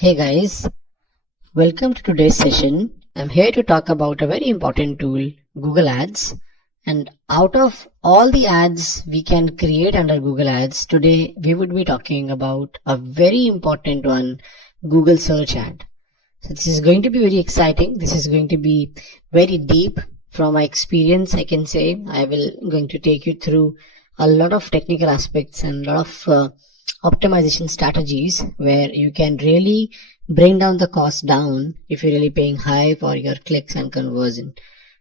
Hey guys, welcome to today's session. I'm here to talk about a very important tool, Google Ads. And out of all the ads we can create under Google Ads, today we would be talking about a very important one, Google Search Ad. So this is going to be very exciting. This is going to be very deep. From my experience, I can say I will going to take you through a lot of technical aspects and a lot of optimization strategies where you can really bring down the cost down if you're really paying high for your clicks and conversion.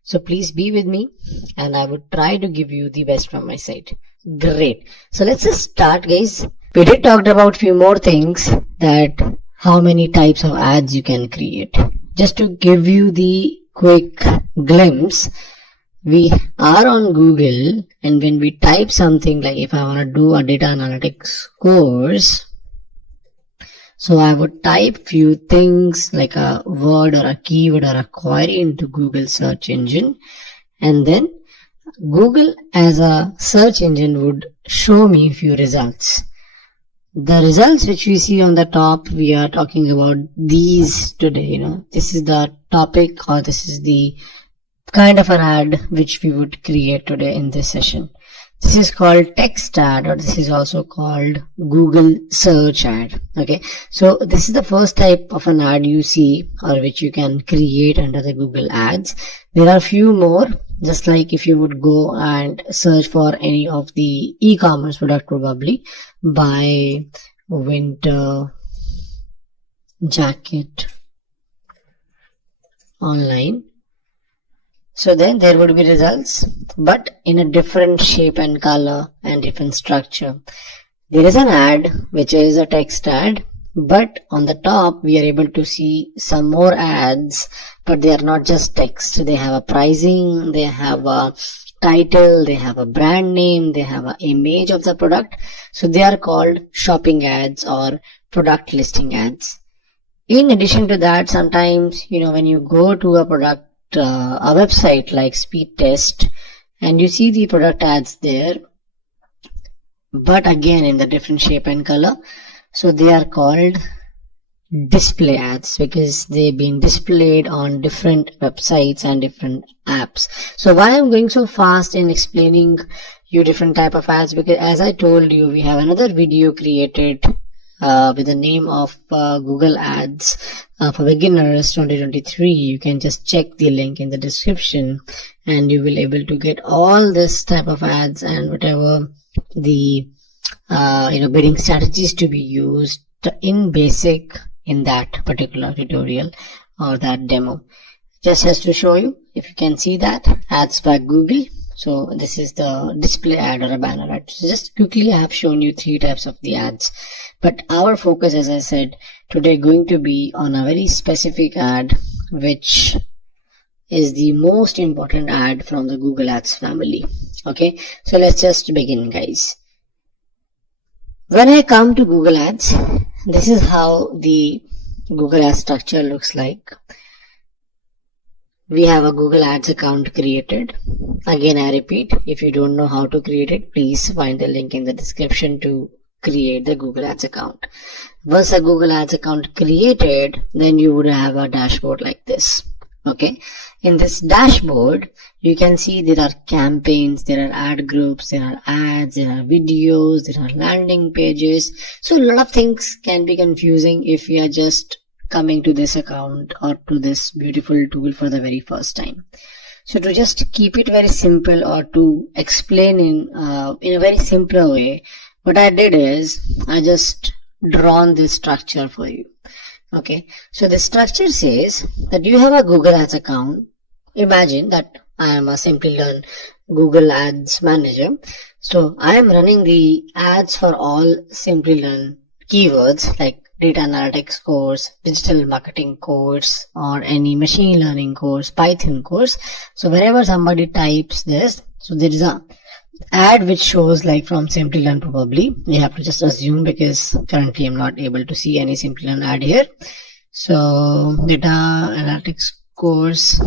So please be with me and I would try to give you the best from my side. Great. So let's just start, guys. We did talk about few more things, that how many types of ads you can create. Just to give you the quick glimpse, we are on Google, and when we type something like if I want to do a data analytics course, so I would type few things like a word or a keyword or a query into Google search engine, and then Google as a search engine would show me few results. The results which we see on the top, we are talking about these today. This is the topic, or this is the kind of an ad which we would create today in this session. This is called text ad, or this is also called Google search ad. Okay, so this is the first type of an ad you see, or which you can create under the Google Ads. There are few more, just like if you would go and search for any of the e-commerce product, probably buy winter jacket online. So then there would be results, but in a different shape and color and different structure. There is an ad which is a text ad, but on the top we are able to see some more ads, but they are not just text. They have a pricing, they have a title, they have a brand name, they have an image of the product. So they are called shopping ads or product listing ads. In addition to that, sometimes, when you go to a product, a website like Speed Test, and you see the product ads there, but again in the different shape and color. So they are called display ads because they've been displayed on different websites and different apps. So why I'm going so fast in explaining you different type of ads, because as I told you, we have another video created with the name of Google Ads for Beginners 2023. You can just check the link in the description and you will able to get all this type of ads and whatever the bidding strategies to be used in basic in that particular tutorial or that demo. Just has to show you, if you can see that, ads by Google. So this is the display ad or a banner ad. So just quickly I have shown you three types of the ads. But our focus, as I said, today going to be on a very specific ad, which is the most important ad from the Google Ads family. Okay, so let's just begin, guys. When I come to Google Ads, this is how the Google Ads structure looks like. We have a Google Ads account created. Again, I repeat, if you don't know how to create it, please find the link in the description to create the Google Ads account. Once a Google Ads account created, then you would have a dashboard like this. Okay, in this dashboard, you can see there are campaigns, there are ad groups, there are ads, there are videos, there are landing pages. So a lot of things can be confusing if we are just coming to this account or to this beautiful tool for the very first time. So to just keep it very simple, or to explain in a very simpler way, what I did is I just drawn this structure for you. Okay, so the structure says that you have a Google Ads account. Imagine that I am a Simplilearn Google Ads manager. So I am running the ads for all Simplilearn keywords like data analytics course, digital marketing course, or any machine learning course, Python course. So whenever somebody types this, so there is a ad which shows like from Simplilearn probably. You have to just assume because currently I'm not able to see any Simplilearn ad here. So data analytics course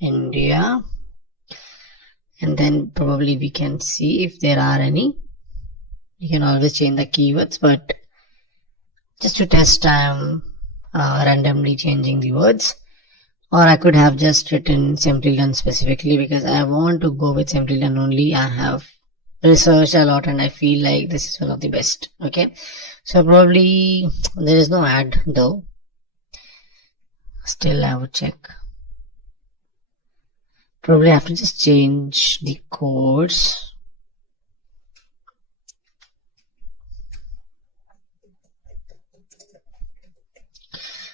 India, and then probably we can see if there are any. You can always change the keywords, but just to test, I'm randomly changing the words, or I could have just written simply done specifically because I want to go with simply done only. I have researched a lot and I feel like this is one of the best. Okay, so probably there is no ad though. Still I would check. Probably I have to just change the codes.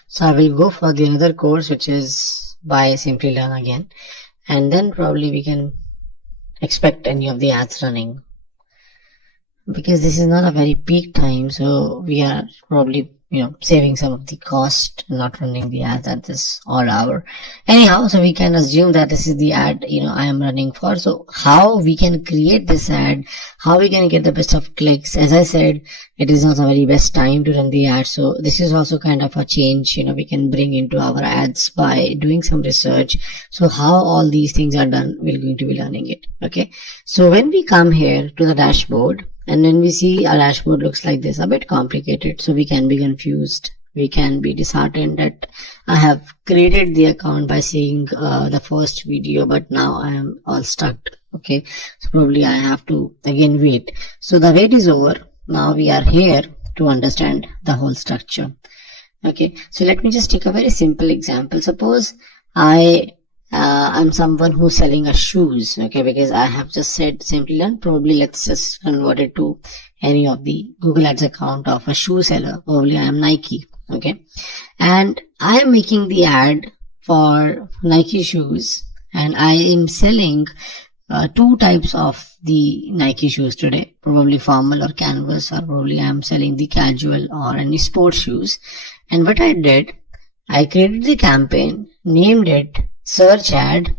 So I will go for the another course which is by Simply Learn again, and then probably we can expect any of the ads running, because this is not a very peak time, so we are probably saving some of the cost, not running the ads at this odd hour. Anyhow, so we can assume that this is the ad I am running for. So how we can create this ad, how we can get the best of clicks? As I said, it is not the very best time to run the ad, so this is also kind of a change we can bring into our ads by doing some research. So how all these things are done, we're going to be learning it. Okay, so when we come here to the dashboard, and when we see our dashboard looks like this, a bit complicated, so we can be confused, we can be disheartened that I have created the account by seeing the first video, but now I am all stuck. Okay, so probably I have to again wait. So the wait is over. Now we are here to understand the whole structure. Okay, so let me just take a very simple example. Suppose I'm someone who's selling a shoes, okay, because I have just said simply learn. Probably let's just convert it to any of the Google Ads account of a shoe seller. Probably I am Nike, okay, and I am making the ad for Nike shoes, and I am selling two types of the Nike shoes today, probably formal or canvas, or probably I am selling the casual or any sports shoes. And what I did, I created the campaign, named it search ad,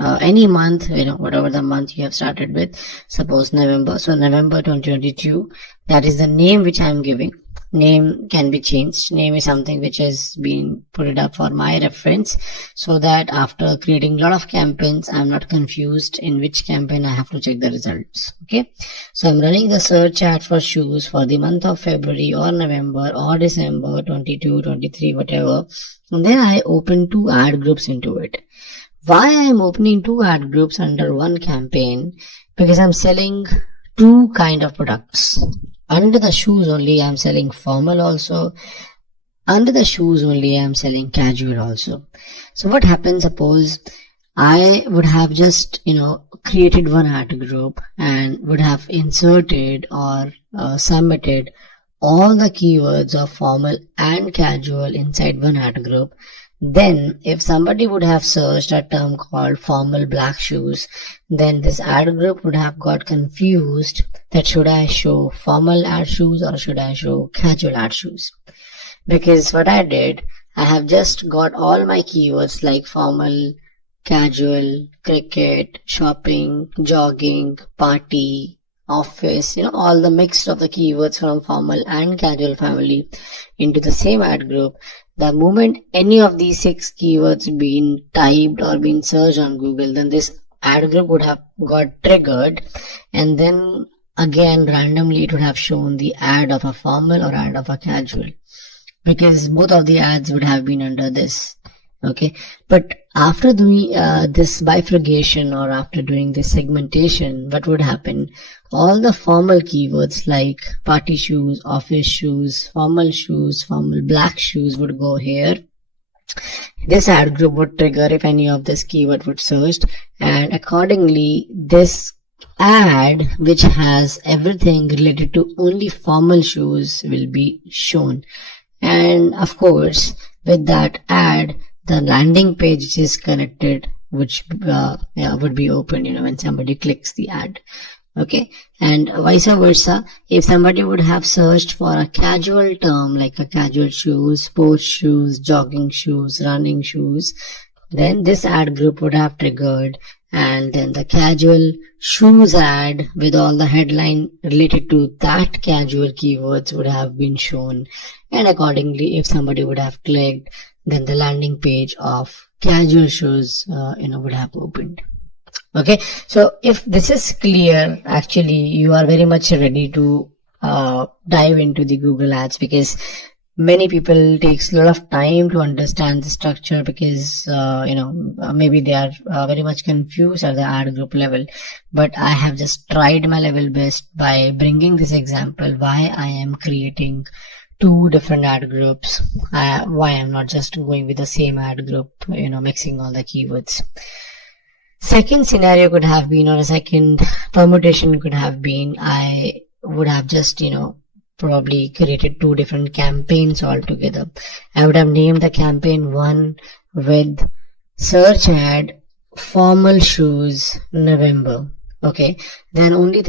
any month, whatever the month you have started with, suppose November, so November 2022, that is the name which I am giving. Name can be changed. Name is something which has been put it up for my reference, so that after creating a lot of campaigns, I'm not confused in which campaign I have to check the results. Okay, so I'm running the search ad for shoes for the month of February or November or December 22, 23, whatever. And then I open two ad groups into it. Why I am opening two ad groups under one campaign? Because I'm selling two kind of products. Under the shoes only I am selling formal also. Under the shoes only I am selling casual also. So what happens, suppose I would have just created one ad group and would have inserted or submitted all the keywords of formal and casual inside one ad group. Then if somebody would have searched a term called formal black shoes, then this ad group would have got confused that should I show formal ad shoes or should I show casual ad shoes? Because what I did, I have just got all my keywords like formal, casual, cricket, shopping, jogging, party, office, all the mix of the keywords from formal and casual family into the same ad group. The moment any of these 6 keywords been typed or been searched on Google, then this ad group would have got triggered, and then again randomly it would have shown the ad of a formal or ad of a casual, because both of the ads would have been under this. Okay, but after doing this bifurcation or after doing this segmentation, what would happen? All the formal keywords like party shoes, office shoes, formal black shoes would go here. This ad group would trigger if any of this keyword would searched, and accordingly this ad which has everything related to only formal shoes will be shown. And of course with that ad, the landing page which is connected, which would be opened when somebody clicks the ad. Okay, and vice versa, if somebody would have searched for a casual term like a casual shoes, sports shoes, jogging shoes, running shoes, then this ad group would have triggered, and then the casual shoes ad with all the headline related to that casual keywords would have been shown, and accordingly if somebody would have clicked, then the landing page of casual shoes would have opened. Okay, so if this is clear, actually you are very much ready to dive into the Google Ads, because many people takes a lot of time to understand the structure because maybe they are very much confused at the ad group level. But I have just tried my level best by bringing this example why I am creating two different ad groups, why I'm not just going with the same ad group, mixing all the keywords. Second scenario could have been, or a second permutation could have been, I would have just probably created two different campaigns altogether. I would have named the campaign one with search ad formal shoes November. Okay, then only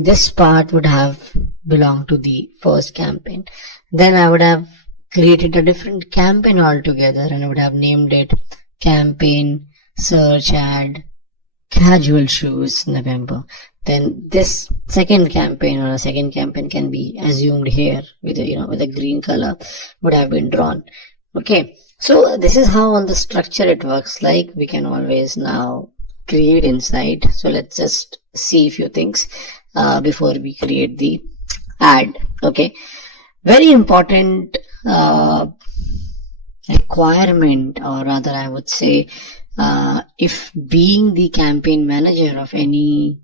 this part would have belonged to the first campaign. Then I would have created a different campaign altogether, and I would have named it campaign search ad casual shoes November. Then this second campaign or a second campaign can be assumed here with a green color would have been drawn. Okay, so this is how on the structure it works like. We can always now create inside. So let's just see a few things before we create the ad. Okay, very important requirement, or rather I would say, if being the campaign manager of any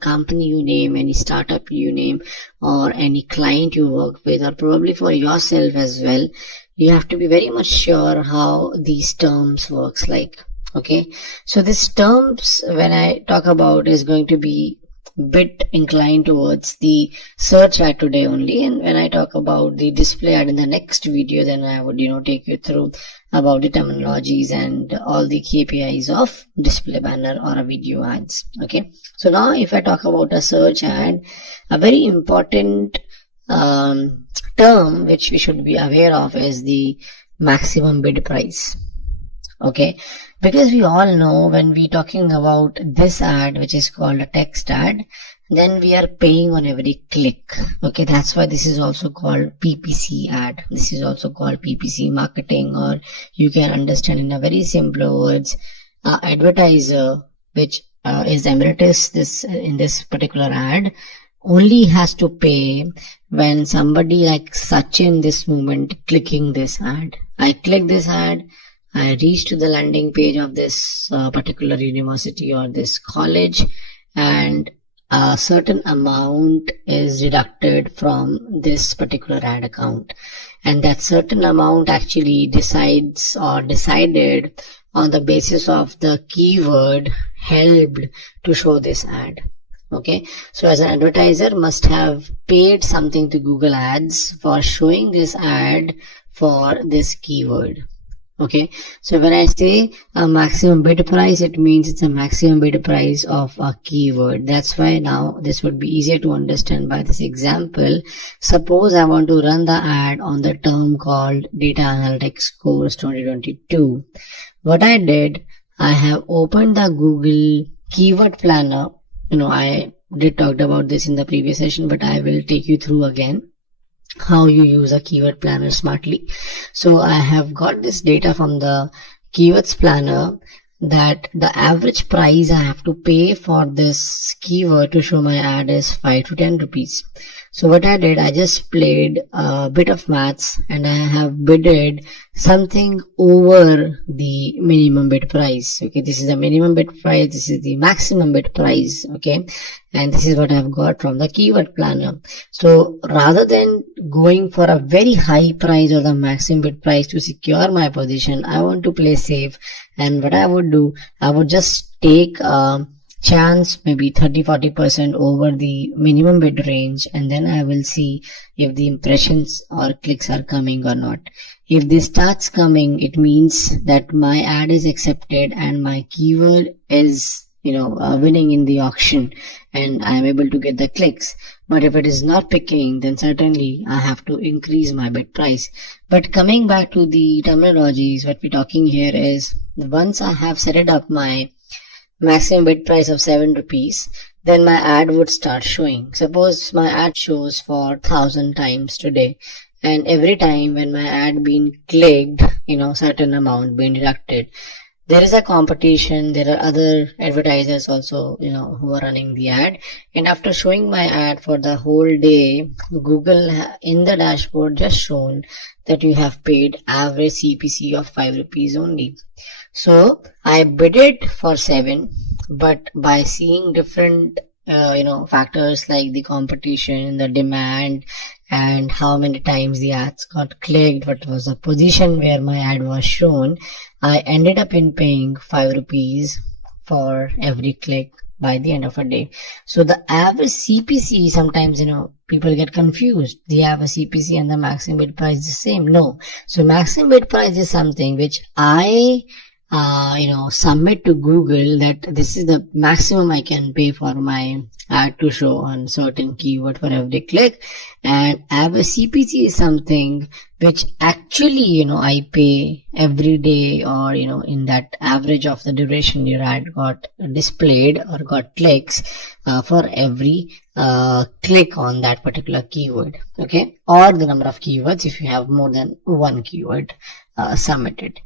company you name, any startup you name, or any client you work with, or probably for yourself as well, you have to be very much sure how these terms works like. Okay, so these terms when I talk about is going to be bit inclined towards the search ad today only, and when I talk about the display ad in the next video, then I would take you through about the terminologies and all the KPIs of display banner or a video ads. Okay, so now if I talk about a search ad, a very important term which we should be aware of is the maximum bid price. Okay, because we all know when we talking about this ad, which is called a text ad, then we are paying on every click. Okay, that's why this is also called PPC ad. This is also called PPC marketing, or you can understand in a very simple words, advertiser, which is emeritus in this particular ad, only has to pay when somebody like Sachin this moment clicking this ad. I click this ad, I reach to the landing page of this particular university or this college, and a certain amount is deducted from this particular ad account, and that certain amount actually decides or decided on the basis of the keyword helped to show this ad. Okay, so as an advertiser must have paid something to Google Ads for showing this ad for this keyword. Okay, so when I say a maximum bid price, it means it's a maximum bid price of a keyword. That's why now this would be easier to understand by this example. Suppose I want to run the ad on the term called Data Analytics Course 2022. What I did, I have opened the Google Keyword Planner. I did talk about this in the previous session, but I will take you through again how you use a keyword planner smartly. So I have got this data from the keywords planner that the average price I have to pay for this keyword to show my ad is 5 to 10 rupees. So what I did, I just played a bit of maths and I have bidded something over the minimum bid price. Okay, this is the minimum bid price, this is the maximum bid price. Okay, and this is what I've got from the keyword planner. So rather than going for a very high price or the maximum bid price to secure my position, I want to play safe. And what I would do, I would just take a chance, maybe 30-40% over the minimum bid range, and then I will see if the impressions or clicks are coming or not. If this starts coming, it means that my ad is accepted and my keyword is winning in the auction and I am able to get the clicks. But if it is not picking, then certainly I have to increase my bid price. But coming back to the terminologies, what we're talking here is once I have set it up my maximum bid price of 7 rupees, then my ad would start showing. Suppose my ad shows for 1000 times today, and every time when my ad being clicked, certain amount being deducted. there is a competition. There are other advertisers also, who are running the ad. And after showing my ad for the whole day, Google in the dashboard just shown that you have paid average CPC of 5 rupees only. So I bid it for 7, but by seeing different factors like the competition, the demand, and how many times the ads got clicked, what was the position where my ad was shown, I ended up in paying 5 rupees for every click by the end of a day. So the average CPC, sometimes people get confused. The average CPC and the maximum bid price is the same. No. So maximum bid price is something which I submit to Google that this is the maximum I can pay for my ad to show on certain keyword for every click. And average CPC is something which actually, I pay every day, or, in that average of the duration your ad got displayed or got clicks for every click on that particular keyword. Okay. Or the number of keywords if you have more than one keyword submitted.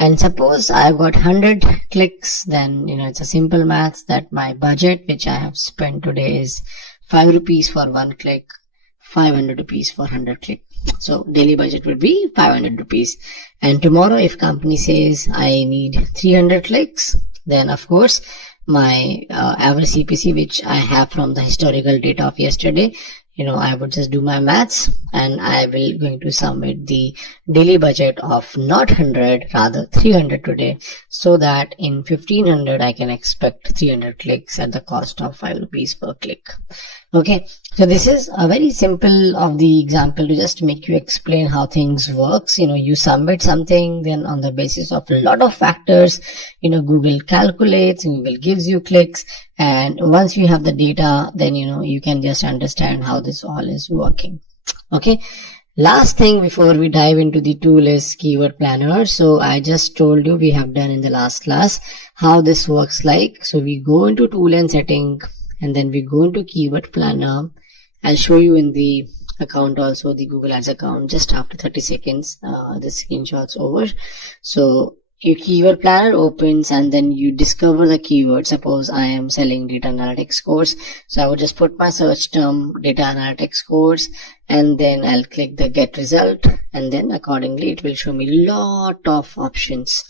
And suppose I've got 100 clicks, then it's a simple maths that my budget which I have spent today is 5 rupees for one click, 500 rupees for 100 click. So daily budget would be 500 rupees. And tomorrow if company says I need 300 clicks, then of course my average CPC which I have from the historical data of yesterday, I would just do my maths and I will going to submit the daily budget of not 100, rather 300 today, so that in 1500 I can expect 300 clicks at the cost of 5 rupees per click. Okay, so this is a very simple of the example to just make you explain how things works. You submit something, then on the basis of a lot of factors, Google calculates, Google gives you clicks, and once you have the data, then you can just understand how this all is working. Okay, last thing before we dive into the tool is keyword planner. So I just told you, we have done in the last class how this works like. So we go into tool and setting, and then we go into keyword planner. I'll show you in the account also, the Google Ads account, just after 30 seconds the screenshot's over. So your keyword planner opens, and then you discover the keyword. Suppose I am selling data analytics course, so I would just put my search term data analytics course, and then I'll click the get result, and then accordingly it will show me lot of options.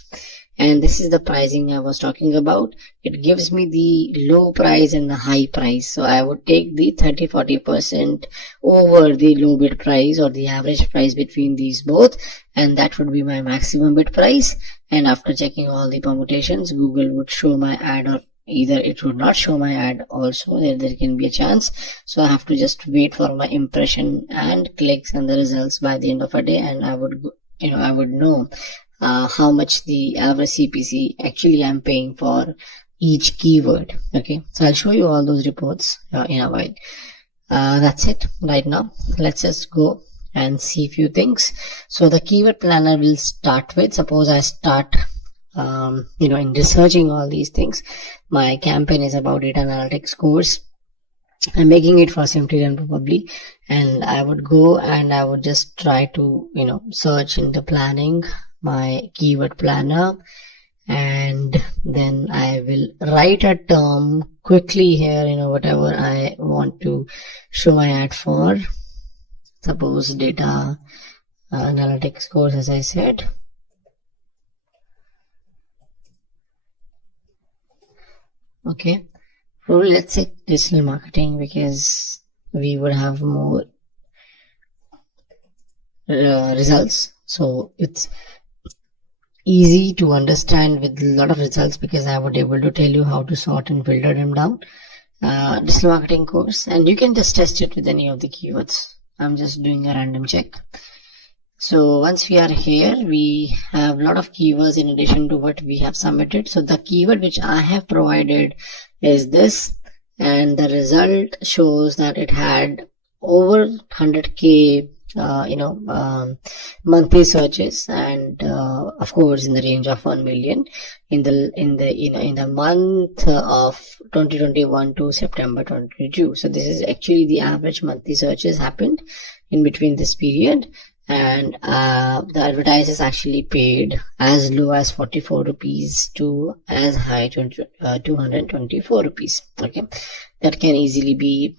And this is the pricing I was talking about. It gives me the low price and the high price. So I would take the 30-40% over the low bid price or the average price between these both, and that would be my maximum bid price. And after checking all the permutations, Google would show my ad, or either it would not show my ad also. There can be a chance. So I have to just wait for my impression and clicks and the results by the end of a day, and I would know how much the average CPC actually I'm paying for each keyword. Okay, so I'll show you all those reports in a while. That's it right now. Let's just go and see a few things. So the keyword planner will start with, suppose I start in researching all these things. My campaign is about data analytics course. I'm making it for simply and probably, and I would go and I would just try to search in the planning my keyword planner, and then I will write a term quickly here, whatever I want to show my ad for. Suppose data analytics course, as I said. Okay, probably let's say digital marketing, because we would have more results. So it's easy to understand with a lot of results, because I would be able to tell you how to sort and filter them down. Digital marketing course, and you can just test it with any of the keywords. I'm just doing a random check. So once we are here, we have a lot of keywords in addition to what we have submitted. So the keyword which I have provided is this, and the result shows that it had over 100k monthly searches, and of course in the range of 1 million in the month of 2021 to September 2022. So this is actually the average monthly searches happened in between this period, and the advertisers actually paid as low as 44 rupees to as high 224 rupees. Okay, that can easily be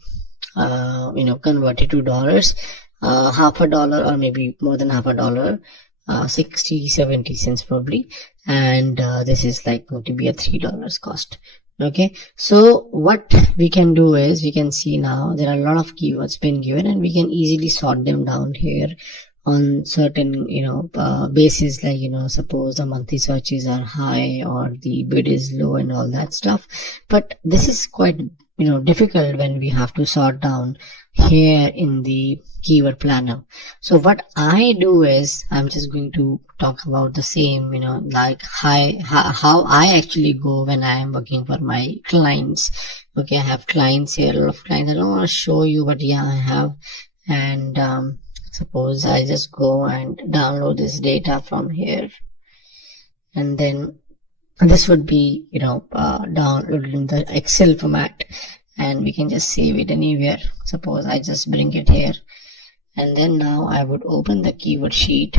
converted to dollars, half a dollar or maybe more than half a dollar, 60-70 cents probably, and this is like going to be a $3 cost. Okay, so what we can do is we can see now there are a lot of keywords been given, and we can easily sort them down here on certain basis, like suppose the monthly searches are high or the bid is low and all that stuff. But this is quite difficult when we have to sort down here in the keyword planner. So what I do is I'm just going to talk about the same, like how I actually go when I am working for my clients. Okay, I have clients here, a lot of clients. I don't want to show you, but yeah, I have. And suppose I just go and download this data from here, and then this would be downloaded in the Excel format, and we can just save it anywhere. Suppose I just bring it here, and then now I would open the keyword sheet,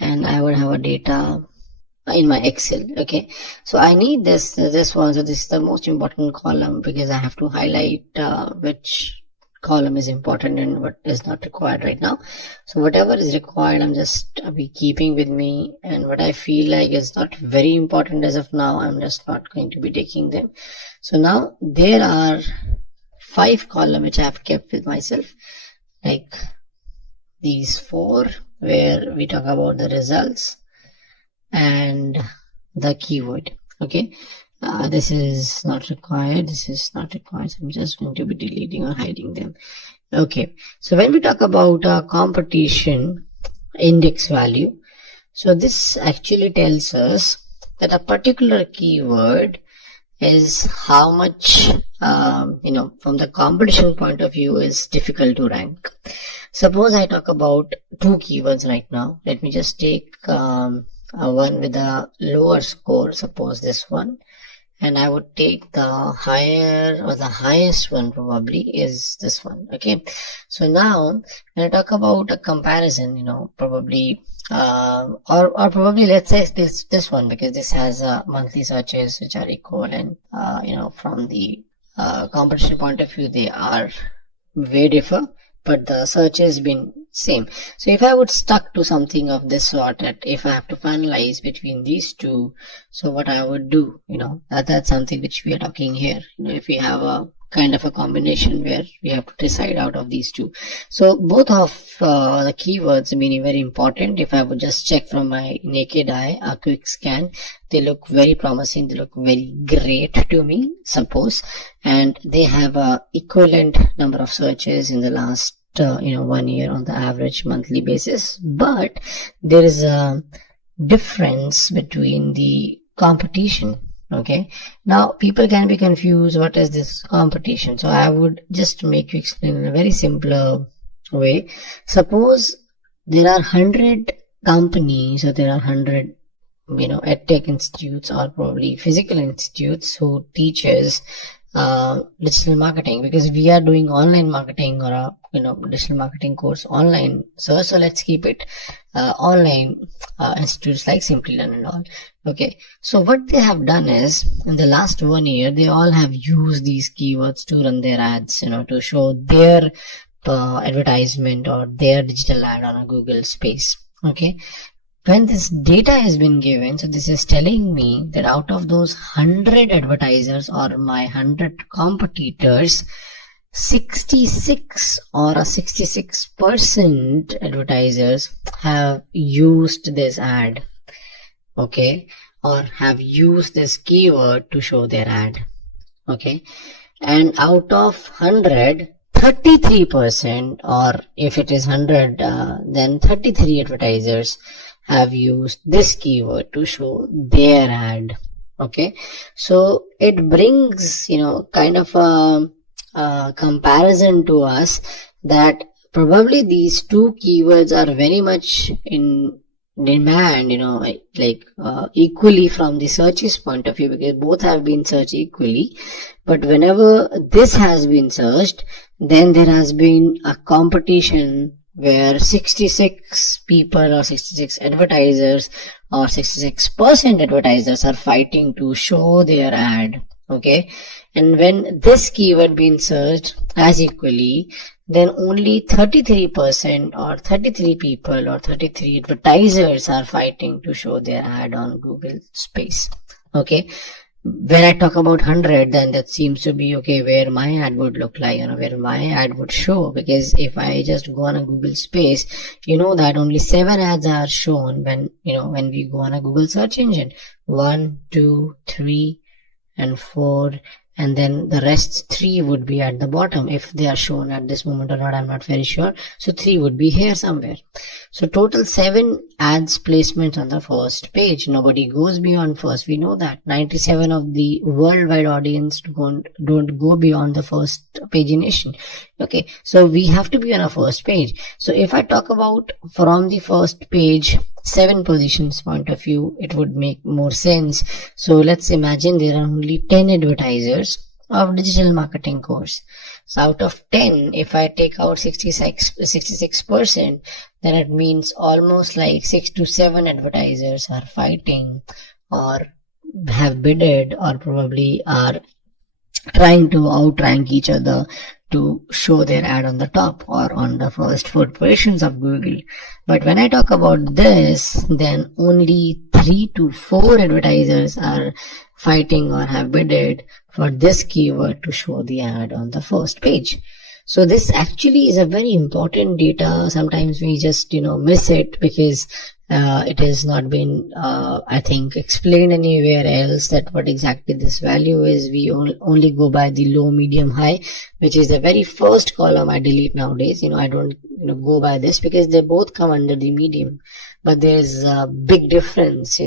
and I would have a data in my Excel. Okay, so I need this one. So this is the most important column, because I have to highlight which column is important and what is not required right now. So whatever is required, I'm just be keeping with me, and what I feel like is not very important as of now, I'm just not going to be taking them. So now there are 5 columns which I have kept with myself, like these 4 where we talk about the results and the keyword. Okay, this is not required, this is not required, so I'm just going to be deleting or hiding them. Okay, so when we talk about competition index value, so this actually tells us that a particular keyword is how much from the competition point of view is difficult to rank. Suppose I talk about 2 keywords right now. Let me just take one with a lower score, suppose this one, and I would take the higher or the highest one probably is this one. Okay, so now when I talk about a comparison, probably or probably let's say this one, because this has monthly searches which are equal, and from the competition point of view they are way differ, but the search has been same. So if I would stuck to something of this sort, that if I have to finalize between these two, so what I would do, that's something which we are talking here. If we have a kind of a combination where we have to decide out of these two. So both of the keywords being very important. If I would just check from my naked eye, a quick scan, they look very promising, they look very great to me, suppose, and they have a equivalent number of searches in the last 1 year on the average monthly basis. But there is a difference between the competition. Okay, now people can be confused, what is this competition? So I would just make you explain in a very simpler way. Suppose there are 100 companies, or there are 100 edtech institutes, or probably physical institutes who teaches digital marketing, because we are doing online marketing or a digital marketing course online. So let's keep it online institutes like Simplilearn and all. Okay, so what they have done is, in the last 1 year, they all have used these keywords to run their ads, to show their advertisement or their digital ad on a Google space. Okay, when this data has been given, so this is telling me that out of those 100 advertisers or my 100 competitors, 66 or a 66% advertisers have used this ad, okay, or have used this keyword to show their ad. Okay, and out of 100, 33%, or if it is 100, then 33 advertisers have used this keyword to show their ad. Okay, so it brings kind of a comparison to us that probably these 2 keywords are very much in demand, equally from the searches point of view, because both have been searched equally. But whenever this has been searched, then there has been a competition where 66 people or 66 advertisers or 66% advertisers are fighting to show their ad. Okay, and when this keyword being searched as equally, then only 33% or 33 people or 33 advertisers are fighting to show their ad on Google space. Okay, when I talk about 100, then that seems to be okay where my ad would look like, where my ad would show. Because if I just go on a Google space, that only 7 ads are shown when we go on a Google search engine. 1, 2, 3, and 4, and then the rest 3 would be at the bottom. If they are shown at this moment or not, I'm not very sure. So 3 would be here somewhere. So total 7 ads placements on the first page. Nobody goes beyond first. We know that 97 of the worldwide audience don't go beyond the first pagination. Okay, so we have to be on a first page. So if I talk about from the first page 7 positions point of view, it would make more sense. So let's imagine there are only 10 advertisers of digital marketing course. So out of 10, if I take out 66%, then it means almost like 6 to 7 advertisers are fighting or have bidded or probably are trying to outrank each other to show their ad on the top or on the first 4 positions of Google. But when I talk about this, then only 3 to 4 advertisers are fighting or have bidded for this keyword to show the ad on the first page. So this actually is a very important data. Sometimes we just miss it because it has not been I think explained anywhere else that what exactly this value is. We only go by the low, medium, high, which is the very first column I delete nowadays. I don't go by this because they both come under the medium, but there's a big difference.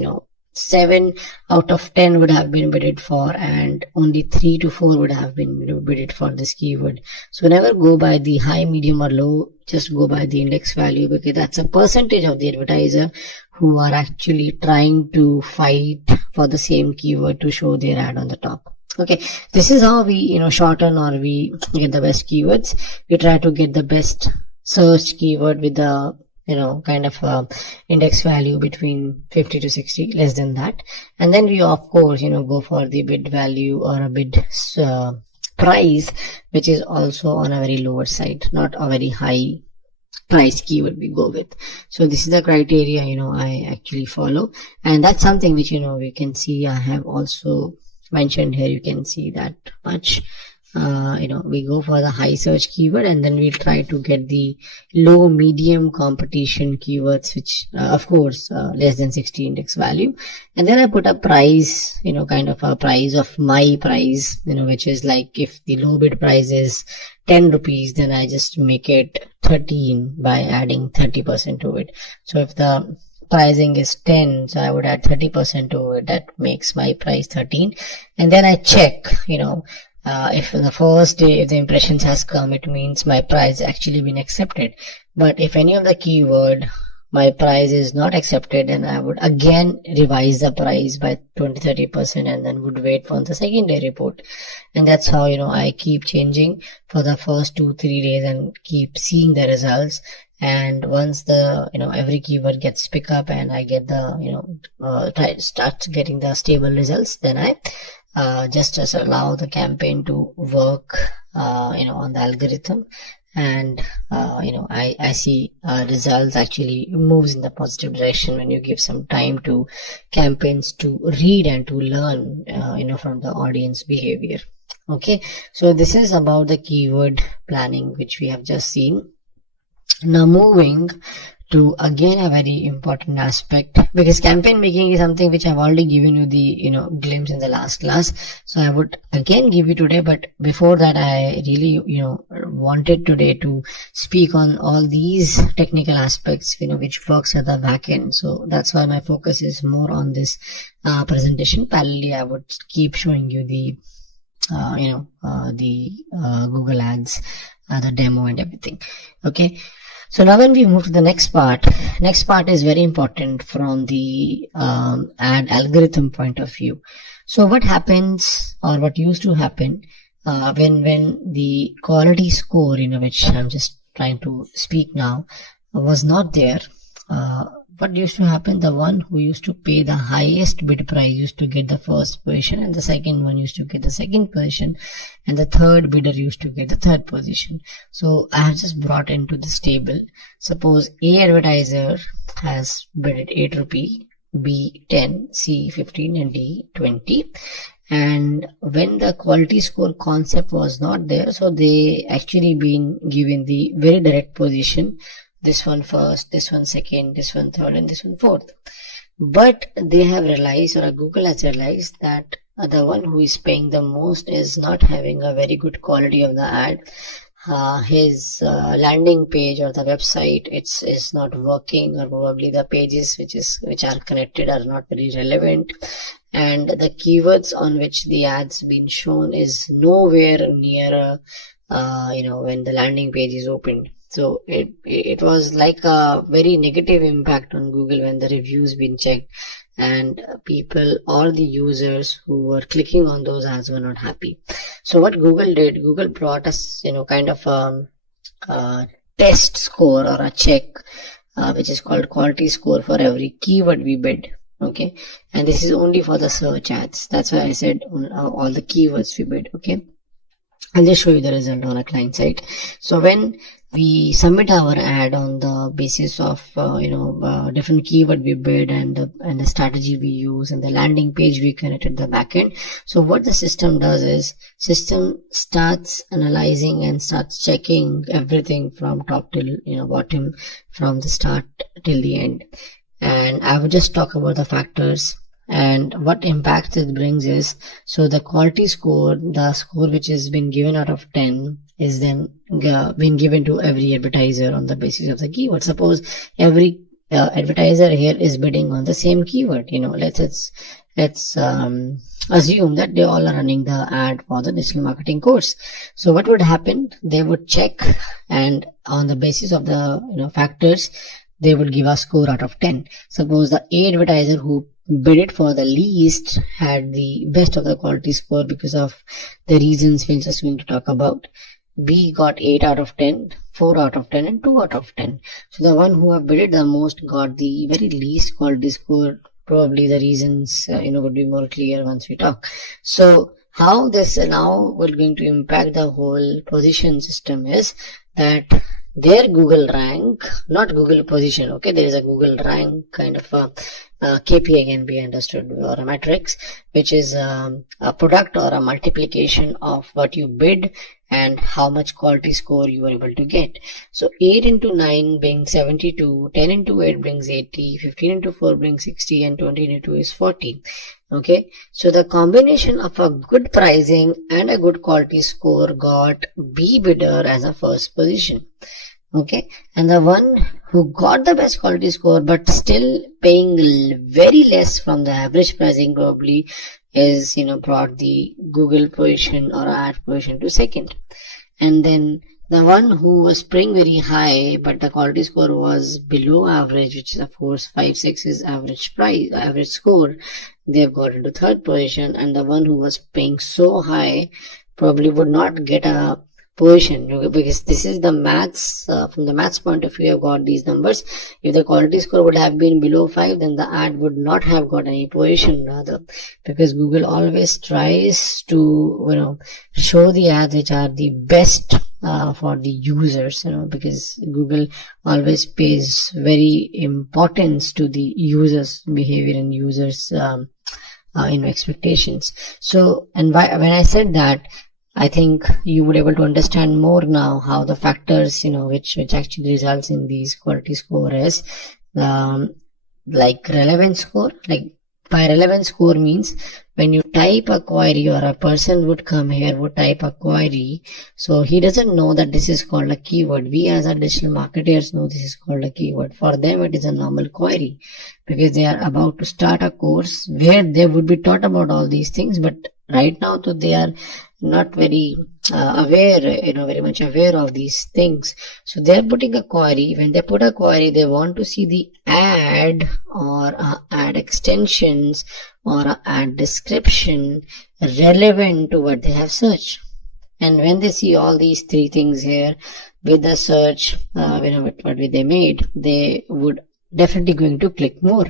7 out of 10 would have been bidded for, and only 3 to 4 would have been bidded for this keyword. So never go by the high, medium, or low. Just go by the index value, because that's a percentage of the advertiser who are actually trying to fight for the same keyword to show their ad on the top. Okay, this is how we shorten or we get the best keywords. We try to get the best search keyword with the kind of index value between 50 to 60, less than that. And then we of course go for the bid value or a bid price, which is also on a very lower side, not a very high price keyword we go with. So this is the criteria I actually follow, and that's something which we can see I have also mentioned here. You can see that much. We go for the high search keyword, and then we try to get the low, medium competition keywords, which of course less than 60 index value. And then I put a price, kind of a price of my price, which is like if the low bid price is 10 rupees, then I just make it 13 by adding 30% to it. So if the pricing is 10, so I would add 30% to it. That makes my price 13. And then I check, if the first day, if the impressions has come, it means my price actually been accepted. But if any of the keyword my price is not accepted, then I would again revise the price by 20-30% and then would wait for the second day report. And that's how I keep changing for the first 2-3 days and keep seeing the results. And once the every keyword gets pick up and I get the start getting the stable results, then I just allow the campaign to work on the algorithm, and I see results actually moves in the positive direction when you give some time to campaigns to read and to learn from the audience behavior. Okay, so this is about the keyword planning which we have just seen. Now moving to again a very important aspect, because campaign making is something which I've already given you the glimpse in the last class, so I would again give you today. But before that, I really wanted today to speak on all these technical aspects which works at the back end. So that's why my focus is more on this presentation. Parallelly, I would keep showing you the Google Ads, the demo and everything. Okay. So now when we move to the next part is very important from the ad algorithm point of view. So what happens, or what used to happen when the quality score, which I'm just trying to speak now was not there, what used to happen, the one who used to pay the highest bid price used to get the first position, and the second one used to get the second position, and the third bidder used to get the third position. So I have just brought into this table. Suppose A advertiser has bid 8 rupee, B 10, C 15, and D 20. And when the quality score concept was not there, so they actually been given the very direct position, this one first, this one second, this one third, and this one fourth. But they have realized, or Google has realized, that the one who is paying the most is not having a very good quality of the ad. His landing page or the website is not working, or probably the pages which are connected are not very relevant, and the keywords on which the ads been shown is nowhere near when the landing page is opened. So it was like a very negative impact on Google when the reviews been checked, and people or the users who were clicking on those ads were not happy. So what Google did, Google brought us kind of a test score or a check, which is called quality score for every keyword we bid. Okay, and this is only for the search ads. That's why I said all the keywords we bid. Okay, I'll just show you the result on a client site. So when we submit our ad on the basis of different keyword we bid and the strategy we use and the landing page we connected the backend. So what the system does is, system starts analyzing and starts checking everything from top till bottom, from the start till the end. And I will just talk about the factors and what impact it brings is, so the quality score, the score which has been given out of 10 is then been given to every advertiser on the basis of the keyword. Suppose every advertiser here is bidding on the same keyword. Let's assume that they all are running the ad for the digital marketing course. So what would happen? They would check, and on the basis of the factors, they would give a score out of 10. Suppose the A advertiser who bid it for the least had the best of the quality score because of the reasons we're just going to talk about. B got 8 out of 10, 4 out of 10, and 2 out of 10. So the one who have bid it the most got the very least quality score. Probably the reasons would be more clear once we talk. So how this now will going to impact the whole position system is that their Google rank, not Google position, okay, there is a Google rank kind of a KPI can be understood, or a matrix, which is a product or a multiplication of what you bid and how much quality score you were able to get. So 8 into 9 brings 72, 10 into 8 brings 80, 15 into 4 brings 60, and 20 into 2 is 40. Okay, so the combination of a good pricing and a good quality score got B bidder as a first position. Okay, and the one who got the best quality score but still paying very less from the average pricing probably is brought the Google position or ad position to second. And then the one who was paying very high but the quality score was below average, which is of course 5, 6 is average price, average score, they've got into third position. And the one who was paying so high probably would not get a position, because this is the maths, from the maths point of view I've got these numbers. If the quality score would have been below 5, then the ad would not have got any position rather, because Google always tries to show the ads which are the best for the users, because Google always pays very importance to the users behavior and users expectations. So, and when I said that, I think you would able to understand more now how the factors, which actually results in these quality score is, like relevance score. Like by relevance score means when you type a query, or a person would come here, would type a query, so he doesn't know that this is called a keyword. We as a digital marketers know this is called a keyword. For them it is a normal query, because they are about to start a course where they would be taught about all these things, but right now they are not very aware, very much aware of these things. So they are putting a query. When they put a query, they want to see the ad or ad extensions or ad description relevant to what they have searched. And when they see all these three things here, with the search, what they made, they would definitely going to click more.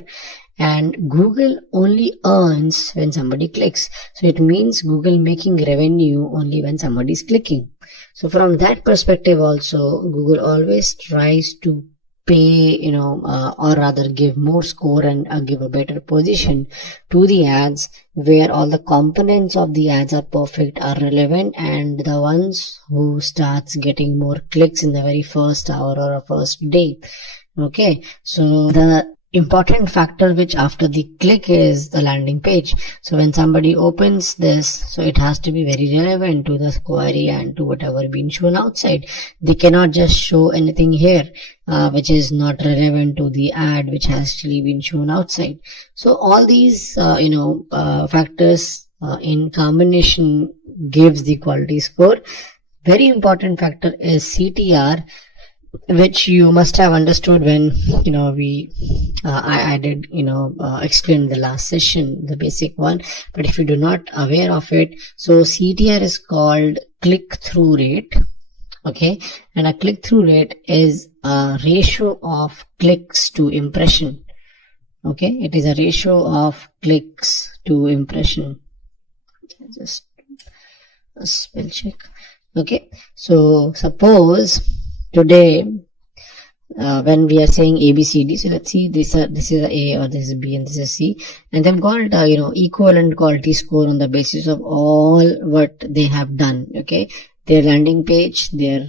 And Google only earns when somebody clicks. So it means Google making revenue only when somebody is clicking. So from that perspective also, Google always tries to pay, or rather give more score and give a better position to the ads where all the components of the ads are perfect, are relevant, and the ones who starts getting more clicks in the very first hour or a first day. Okay, so the important factor which after the click is the landing page. So when somebody opens this, so it has to be very relevant to the query and to whatever being shown outside. They cannot just show anything here which is not relevant to the ad which has actually been shown outside. So all these factors in combination gives the quality score. Very important factor is CTR, which you must have understood when I did explain the last session, the basic one. But if you do not aware of it, so CTR is called click-through rate. Okay, and a click-through rate is a ratio of clicks to impression. Okay, it is a ratio of clicks to impression. Just a spell check. Okay, so suppose today when we are saying ABCD, so let's see, this is A, or this is B, and this is C, and they've got equivalent quality score on the basis of all what they have done. Okay, their landing page, their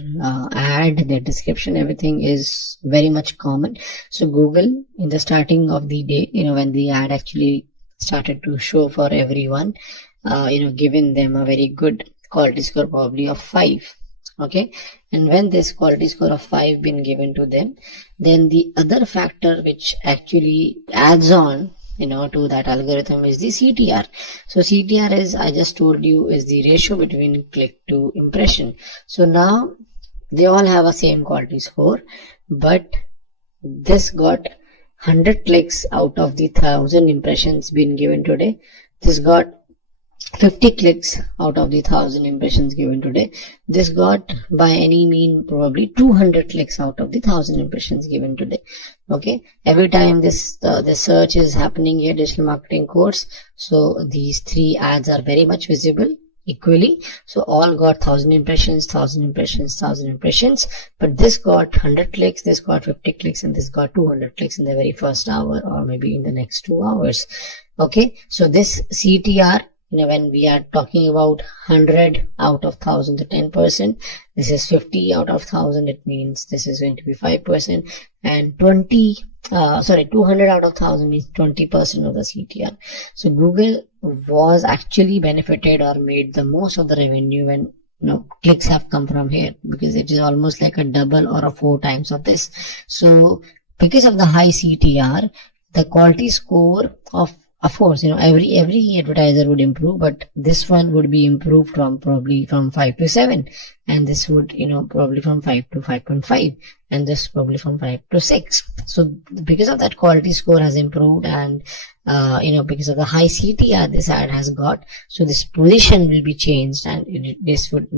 ad, their description, everything is very much common. So Google, in the starting of the day, when the ad actually started to show for everyone, given them a very good quality score, probably of 5. Okay, and when this quality score of 5 been given to them, then the other factor which actually adds on to that algorithm is the CTR. So CTR is, I just told you, is the ratio between click to impression. So now they all have a same quality score, but this got 100 clicks out of the 1000 impressions been given today. This got 50 clicks out of the 1000 impressions given today. This got by any mean probably 200 clicks out of the 1000 impressions given today. Okay, every time this search is happening here, digital marketing course, so these 3 ads are very much visible equally. So all got 1000 impressions, 1000 impressions, 1000 impressions, but this got 100 clicks, this got 50 clicks, and this got 200 clicks in the very first hour, or maybe in the next 2 hours. Okay, so this CTR, when we are talking about 100 out of 1000 to 10%, this is 50 out of 1000, it means this is going to be 5%, and 200 out of 1000 means 20% of the CTR. So Google was actually benefited or made the most of the revenue when clicks have come from here, because it is almost like a double or a 4 times of this. So because of the high CTR, the quality score of course, every advertiser would improve, but this one would be improved from probably from 5 to 7, and this would, probably from 5 to 5.5, and this probably from 5 to 6. So because of that, quality score has improved, and because of the high CTR this ad has got, so this position will be changed, and this would,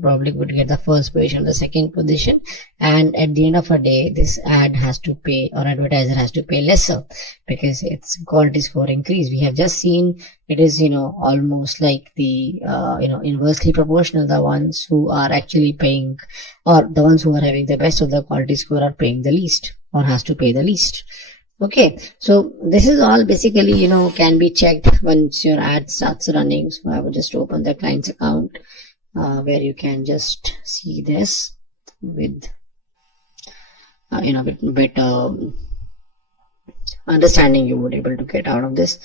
probably would get the first position, the second position, and at the end of a day, this ad has to pay, or advertiser has to pay lesser, because its quality score increase. We have just seen it is, almost like the, inversely proportional. The ones who are actually paying, or the ones who are having the best of the quality score are paying the least, or has to pay the least. Okay, so this is all basically, can be checked once your ad starts running. So I will just open the client's account where you can just see this with, better understanding you would able to get out of this.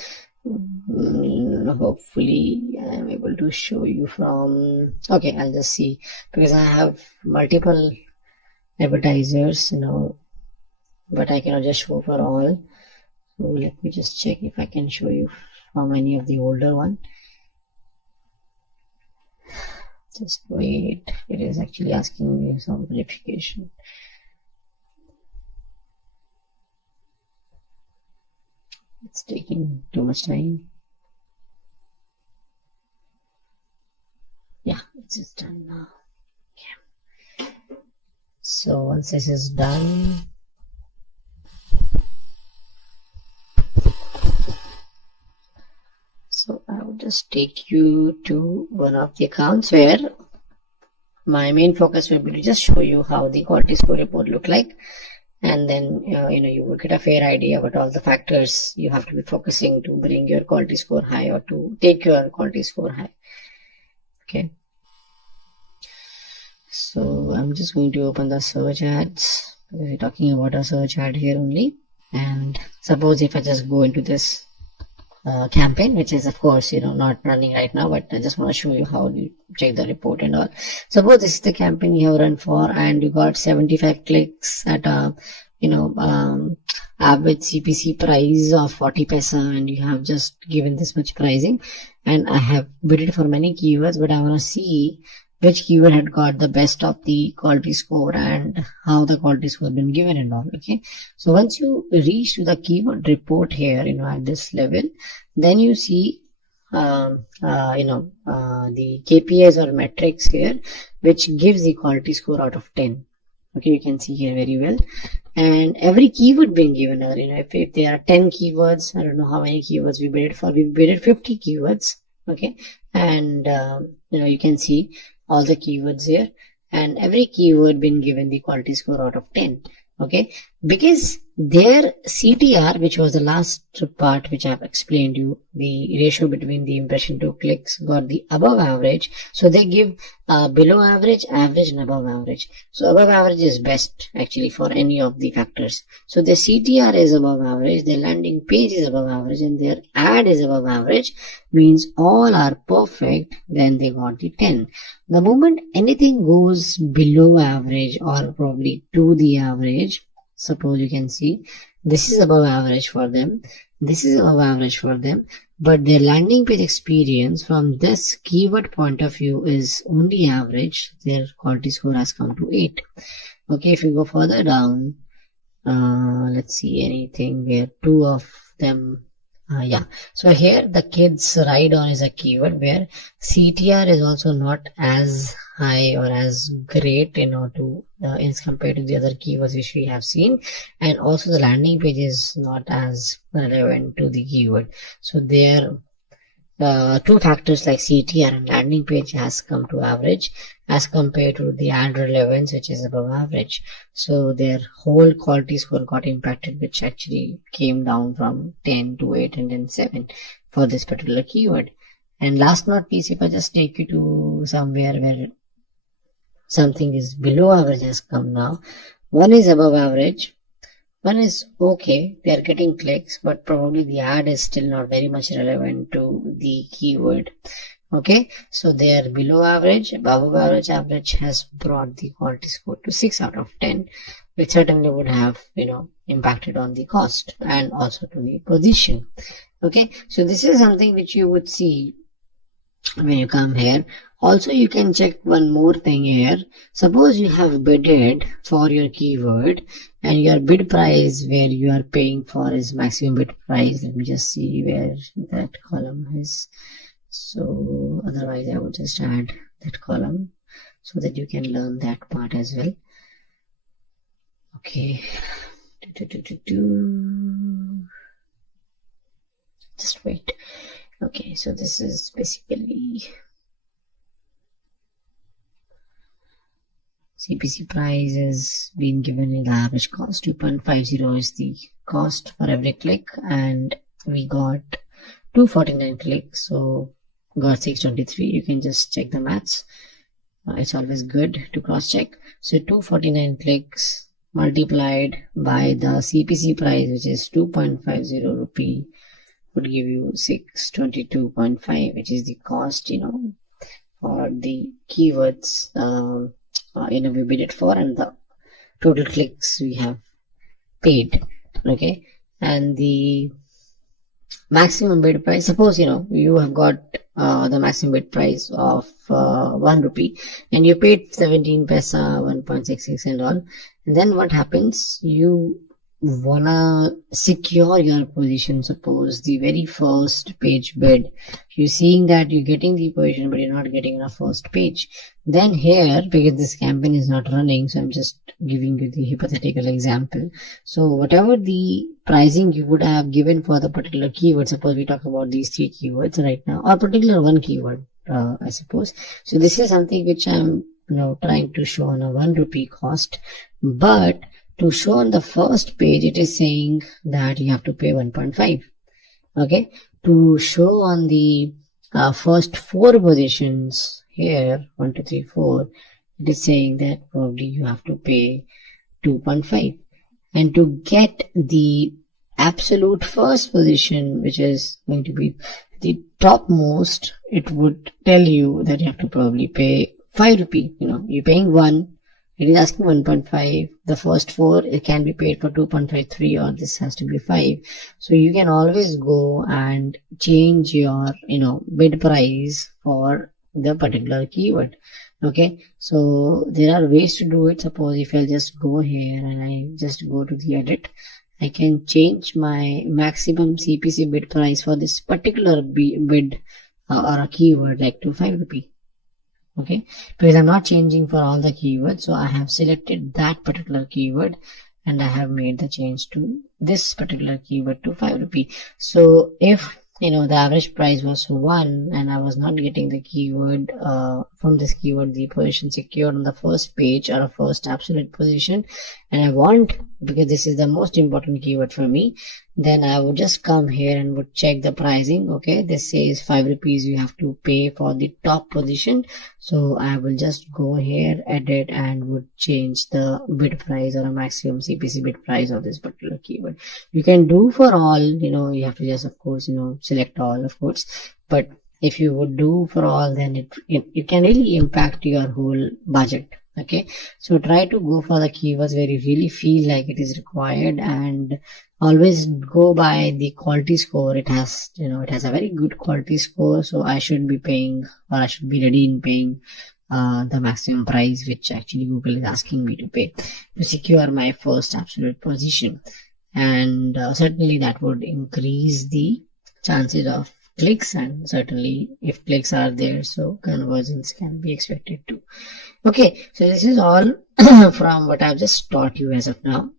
Hopefully I am able to show you from, okay, I'll just see, because I have multiple advertisers, but I cannot just show for all. So let me just check if I can show you from any of the older one. Just wait, it is actually asking me some verification. It's taking too much time. Yeah, it's just done now. So once this is done, so I will just take you to one of the accounts where my main focus will be to just show you how the quality score report look like, and then you will get a fair idea what all the factors you have to be focusing to bring your quality score high or to take your quality score high. Okay, so I'm just going to open the search ads because we're talking about a search ad here only. And suppose if I just go into this campaign, which is of course not running right now, but I just want to show you how you check the report and all. Suppose this is the campaign you have run for and you got 75 clicks at a average CPC price of 40 paisa, and you have just given this much pricing, and I have bid it for many keywords, but I want to see which keyword had got the best of the quality score and how the quality score has been given and all. Okay, so once you reach to the keyword report here, at this level, then you see the KPIs or metrics here, which gives the quality score out of 10. Okay, you can see here very well, and every keyword being given. If there are 10 keywords, I don't know how many keywords we bid for. We bid 50 keywords. Okay, and you can see all the keywords here, and every keyword been given the quality score out of 10. Okay, because their CTR, which was the last part which I have explained you, the ratio between the impression to clicks got the above average, so they give below average, average and above average. So above average is best actually for any of the factors. So their CTR is above average, their landing page is above average, and their ad is above average, means all are perfect, then they got the 10. The moment anything goes below average or probably to the average, suppose you can see this is above average for them, this is above average for them, but their landing page experience from this keyword point of view is only average, their quality score has come to 8. Okay, if you go further down, let's see anything where two of them, so here the kids ride on is a keyword where CTR is also not as high or as great as compared to the other keywords which we have seen, and also the landing page is not as relevant to the keyword. So there two factors like CTR and landing page has come to average as compared to the ad relevance, which is above average. So their whole quality score got impacted, which actually came down from 10 to 8 and then 7 for this particular keyword. And last not least, if I just take you to somewhere where something is below average has come now, one is above average, one is okay, they are getting clicks, but probably the ad is still not very much relevant to the keyword. Okay, so they are below average, above average, average has brought the quality score to 6 out of 10, which certainly would have impacted on the cost and also to the position. Okay, so this is something which you would see when you come here. Also, you can check one more thing here. Suppose you have bidded for your keyword and your bid price where you are paying for is maximum bid price. Let me just see where that column is. So otherwise I would just add that column so that you can learn that part as well. Okay. Just wait. Okay, so this is basically CPC price is being given in the average cost. 2.50 is the cost for every click, and we got 249 clicks, so got 623. You can just check the maths. It's always good to cross check. So 249 clicks multiplied by the CPC price, which is 2.50 rupee, would give you 622.5, which is the cost for the keywords we bid it for, and the total clicks we have paid. Okay, and the maximum bid price, suppose you have got the maximum bid price of 1 rupee and you paid 17 paisa, 1.66 and all, and then what happens, you wanna secure your position, suppose the very first page bid, you're seeing that you're getting the position but you're not getting the first page, then here, because this campaign is not running, so I'm just giving you the hypothetical example. So whatever the pricing you would have given for the particular keyword, suppose we talk about these 3 keywords right now, or particular one keyword, I suppose. So this is something which I'm trying to show on a 1 rupee cost, but to show on the first page it is saying that you have to pay 1.5. okay, to show on the first 4 positions here, 1 2 3 4, it is saying that probably you have to pay 2.5. and to get the absolute first position, which is going to be the topmost, it would tell you that you have to probably pay 5 rupee. You're paying 1, it is asking 1.5. The first 4, it can be paid for 2.53, or this has to be 5. So you can always go and change your bid price for the particular keyword. Okay, so there are ways to do it. Suppose if I'll just go here and I just go to the edit, I can change my maximum CPC bid price for this particular bid or a keyword, like to 5 rupee. Okay, because I'm not changing for all the keywords, so I have selected that particular keyword and I have made the change to this particular keyword to 5 rupee. So if the average price was 1 and I was not getting the keyword from this keyword, the position secured on the first page or a first absolute position, and I want, because this is the most important keyword for me, then I would just come here and would check the pricing. Okay, this says 5 rupees you have to pay for the top position, so I will just go here, edit, and would change the bid price or a maximum CPC bid price of this particular keyword. You can do for all, you have to just, of course, select all, of course, but if you would do for all, then it can really impact your whole budget. Okay, so try to go for the keywords where you really feel like it is required, and always go by the quality score. It has a very good quality score, so I should be paying, or I should be ready in paying the maximum price which actually Google is asking me to pay to secure my first absolute position. And certainly that would increase the chances of clicks, and certainly if clicks are there, so conversions can be expected too. Okay, so this is all from what I've just taught you as of now.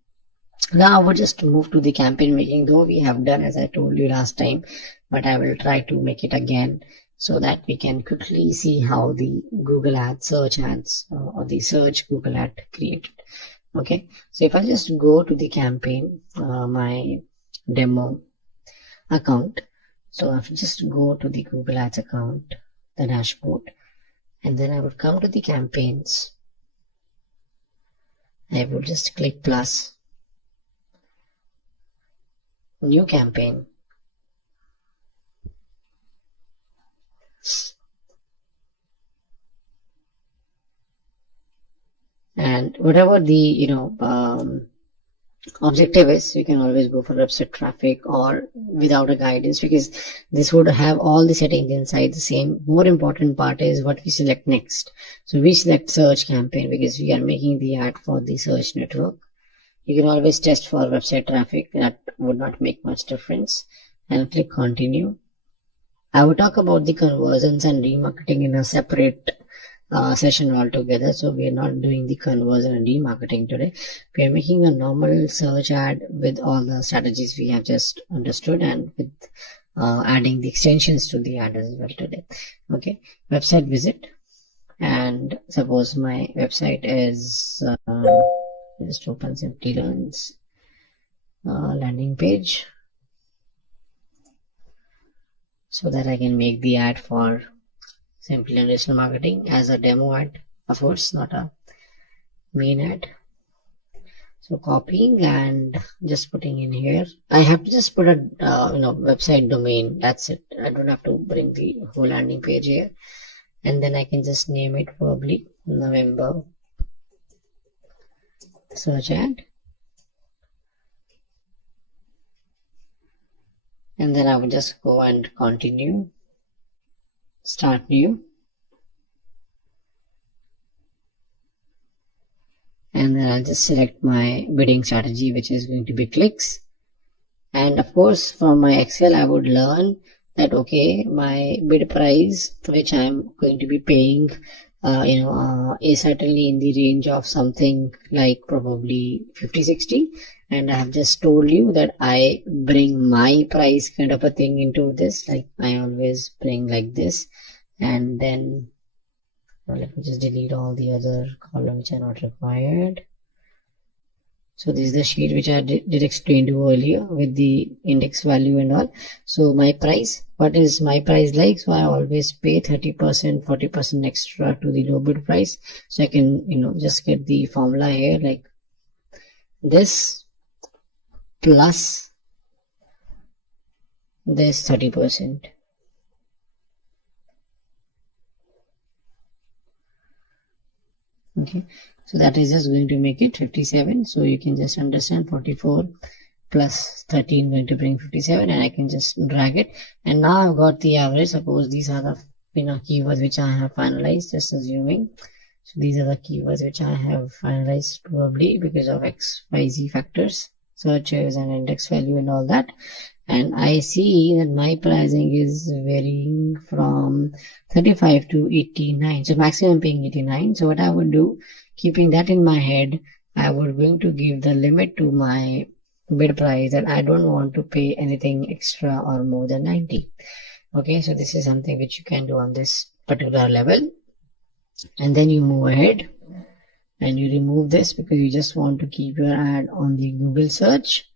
Now I would just move to the campaign making, though we have done as I told you last time, but I will try to make it again so that we can quickly see how the Google Ads, search ads, or the search Google ad created. Okay, so if I just go to the campaign, my demo account, so if I just go to the Google Ads account, the dashboard, and then I would come to the campaigns. I would just click plus, new campaign, and whatever the objective is, you can always go for website traffic or without a guidance, because this would have all the settings inside the same. More important part is what we select next. So we select search campaign because we are making the ad for the search network. You can always test for website traffic, that would not make much difference, and click continue. I will talk about the conversions and remarketing in a separate session altogether, so we are not doing the conversion and remarketing today. We are making a normal search ad with all the strategies we have just understood, and with adding the extensions to the ad as well today. Okay, website visit, and suppose my website is just open Simply Learns landing page, so that I can make the ad for Simply Learn Digital Marketing as a demo ad, of course, not a main ad. So copying and just putting in here. I have to just put a website domain. That's it. I don't have to bring the whole landing page here, and then I can just name it probably November search ad, and then I will just go and continue, start new, and then I'll just select my bidding strategy, which is going to be clicks. And of course, from my Excel, I would learn that, okay, my bid price, which I'm going to be paying, is certainly in the range of something like probably 50-60. And I have just told you that I bring my price kind of a thing into this, like I always bring like this. And then let me just delete all the other columns which are not required. So this is the sheet which I did explain to you earlier with the index value and all. So my price, what is my price like? So I always pay 30%, 40% extra to the low bid price. So I can, just get the formula here, like this plus this 30%. Okay, so that is just going to make it 57. So you can just understand 44 plus 13 going to bring 57, and I can just drag it. And now I've got the average. Suppose these are the keywords which I have finalized, just assuming. So these are the keywords which I have finalized probably because of XYZ factors, searches and index value and all that. And I see that my pricing is varying from 35 to 89. So maximum paying 89. So what I would do, keeping that in my head, I would going to give the limit to my bid price that I don't want to pay anything extra or more than 90. Okay, so this is something which you can do on this particular level. And then you move ahead and you remove this because you just want to keep your ad on the Google search.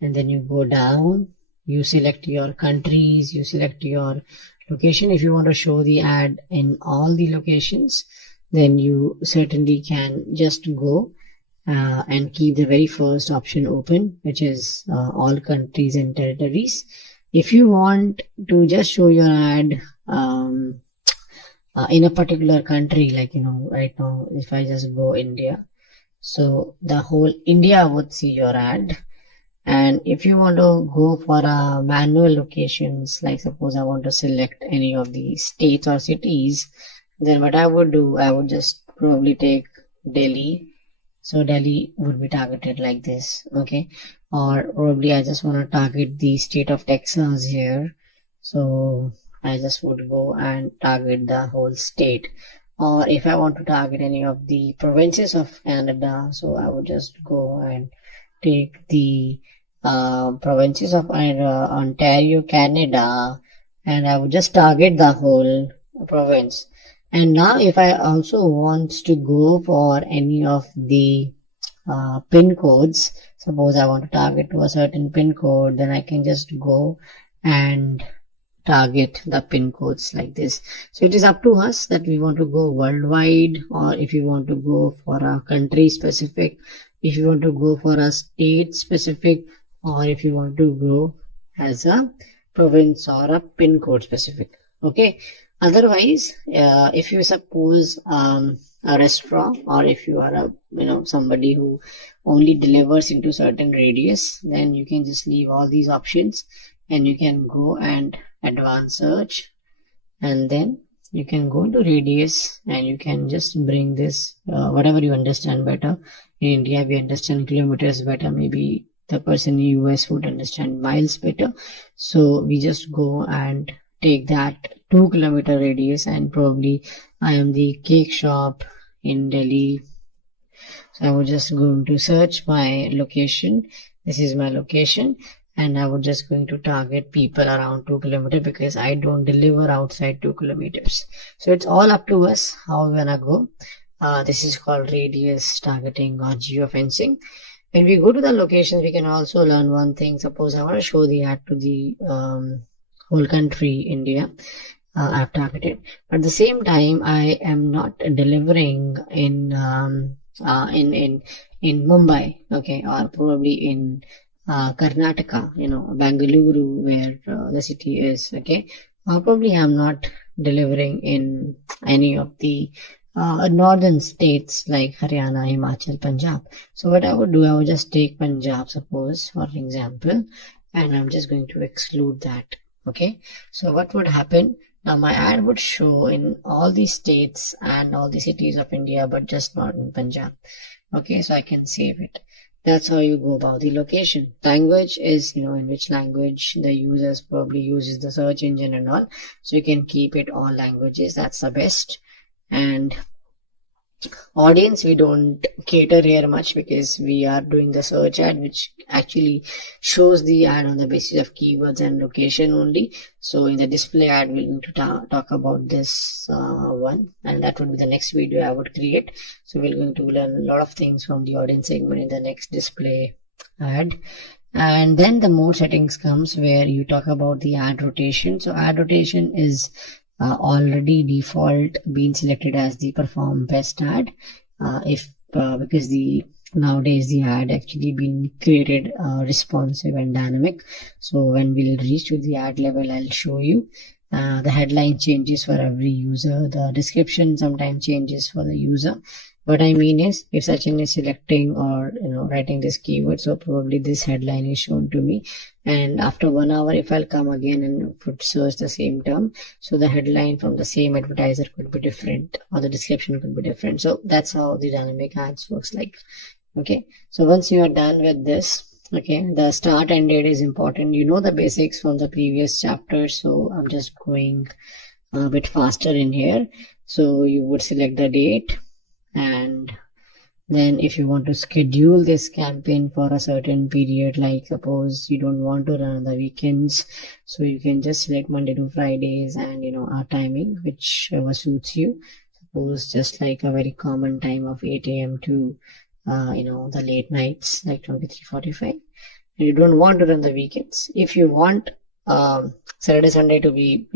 And then you go down, you select your countries, you select your location. If you want to show the ad in all the locations, then you certainly can just go and keep the very first option open, which is all countries and territories. If you want to just show your ad in a particular country, like right now, if I just go India, so the whole India would see your ad. And if you want to go for manual locations, like suppose I want to select any of the states or cities, then what I would do, I would just probably take Delhi. So Delhi would be targeted like this, okay? Or probably I just want to target the state of Texas here. So I just would go and target the whole state. Or if I want to target any of the provinces of Canada, so I would just go and take the provinces of Ontario, Canada, and I would just target the whole province. And now if I also want to go for any of the pin codes, suppose I want to target to a certain pin code, then I can just go and target the pin codes like this. So it is up to us that we want to go worldwide, or if you want to go for a country specific, if you want to go for a state specific, or if you want to go as a province or a pin code specific. Okay. Otherwise, if you suppose a restaurant, or if you are somebody who only delivers into certain radius, then you can just leave all these options and you can go and advanced search, and then you can go to radius and you can just bring this whatever you understand better. In India we understand kilometers better, maybe the person in US would understand miles better. So we just go and take that 2-kilometer radius, and probably I am the cake shop in Delhi. So I would just go to search my location. This is my location, and I would just going to target people around 2 kilometers because I don't deliver outside 2 kilometers. So it's all up to us how we wanna go. This is called radius targeting or geofencing. When we go to the locations, we can also learn one thing. Suppose I want to show the ad to the whole country, India. I've targeted, but at the same time I am not delivering in Mumbai, okay, or probably in Karnataka, Bangalore, where the city is, okay. Probably I'm not delivering in any of the northern states like Haryana, Himachal, Punjab. So what I would do, I would just take Punjab, suppose, for example, and I'm just going to exclude that, okay. So what would happen? Now my ad would show in all the states and all the cities of India, but just not in Punjab. Okay, so I can save it. That's how you go about the location. Language is, in which language the users probably uses the search engine and all. So you can keep it all languages. That's the best. And audience, we don't cater here much because we are doing the search ad, which actually shows the ad on the basis of keywords and location only. So in the display ad, we're going to talk about this one, and that would be the next video I would create. So we're going to learn a lot of things from the audience segment in the next display ad. And then the more settings comes where you talk about the ad rotation. So ad rotation is already default been selected as the perform best ad, because the nowadays the ad actually been created responsive and dynamic. So when we'll reach to the ad level, I'll show you. The headline changes for every user. The description sometimes changes for the user. What I mean is, if Sachin is selecting or writing this keyword, so probably this headline is shown to me, and after 1 hour, if I'll come again and put search the same term, so the headline from the same advertiser could be different, or the description could be different. So that's how the dynamic ads works like. Okay, so once you are done with this, okay, the start and date is important. You know the basics from the previous chapter, so I'm just going a bit faster in here. So you would select the date, and then if you want to schedule this campaign for a certain period, like suppose you don't want to run on the weekends, so you can just select Monday to Fridays and our timing whichever suits you. Suppose just like a very common time of 8 a.m. to the late nights like 23:45. You don't want to run the weekends. If you want Saturday Sunday to be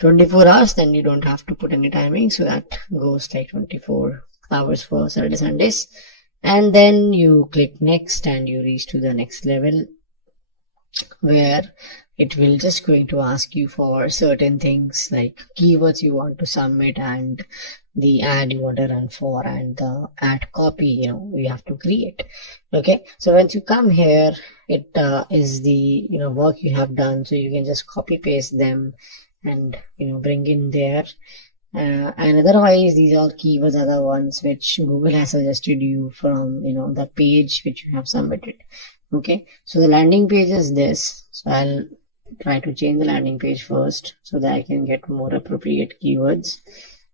24 hours, then you don't have to put any timing, so that goes like 24 hours for Saturday Sundays. And then you click next and you reach to the next level, where it will just going to ask you for certain things like keywords you want to submit and the ad you want to run for and the ad copy you have to create. Okay, so once you come here, it is the work you have done, so you can just copy paste them and bring in there. And otherwise, these all keywords are the ones which Google has suggested you from the page which you have submitted. Okay, so the landing page is this. So I'll try to change the landing page first so that I can get more appropriate keywords,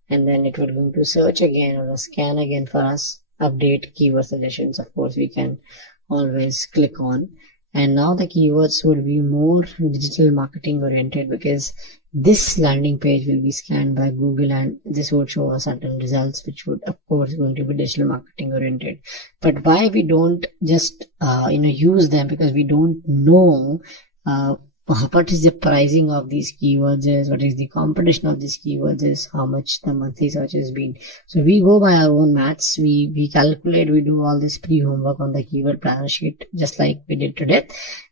and then it will going to search again or scan again for us, update keyword suggestions. Of course, we can always click on. And now the keywords would be more digital marketing oriented, because this landing page will be scanned by Google and this would show us certain results which would of course going to be digital marketing oriented. But why we don't just use them, because we don't know what is the pricing of these keywords is, what is the competition of these keywords is, how much the monthly search has been. So we go by our own maths, we calculate, we do all this pre-homework on the keyword planner sheet just like we did today,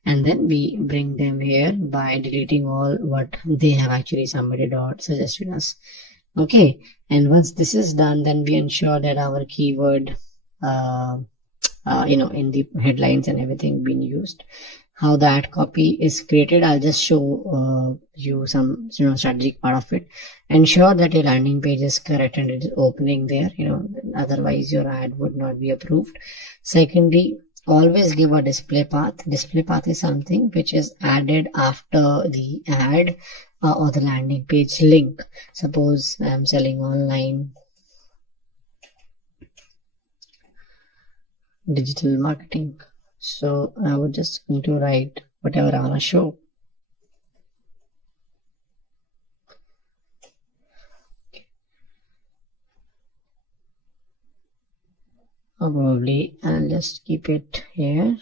and then we bring them here by deleting all what they have actually submitted or suggested us. Okay, and once this is done, then we ensure that our keyword in the headlines and everything being used. How the ad copy is created, I'll just show you some strategic part of it. Ensure that your landing page is correct and it is opening there, otherwise your ad would not be approved. Secondly, always give a display path. Display path is something which is added after the ad or the landing page link. Suppose I'm selling online digital marketing. So I would just going to write whatever I want to show. Or probably I'll just keep it here.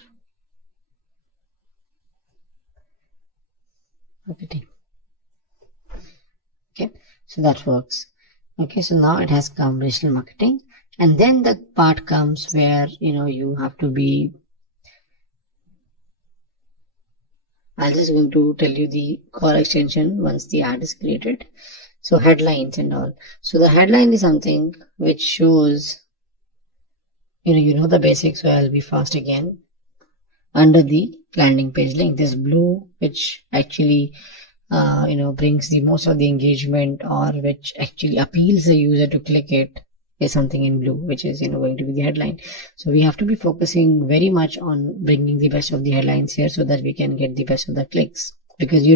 Marketing. Okay, so that works. Okay, so now it has come digital marketing, and then the part comes where you have to be. I'll just going to tell you the call extension once the ad is created. So headlines and all. So the headline is something which shows, the basics, so I'll be fast again. Under the landing page link, this blue, which actually, brings the most of the engagement, or which actually appeals the user to click it, is something in blue, which is going to be the headline. So we have to be focusing very much on bringing the best of the headlines here so that we can get the best of the clicks. Because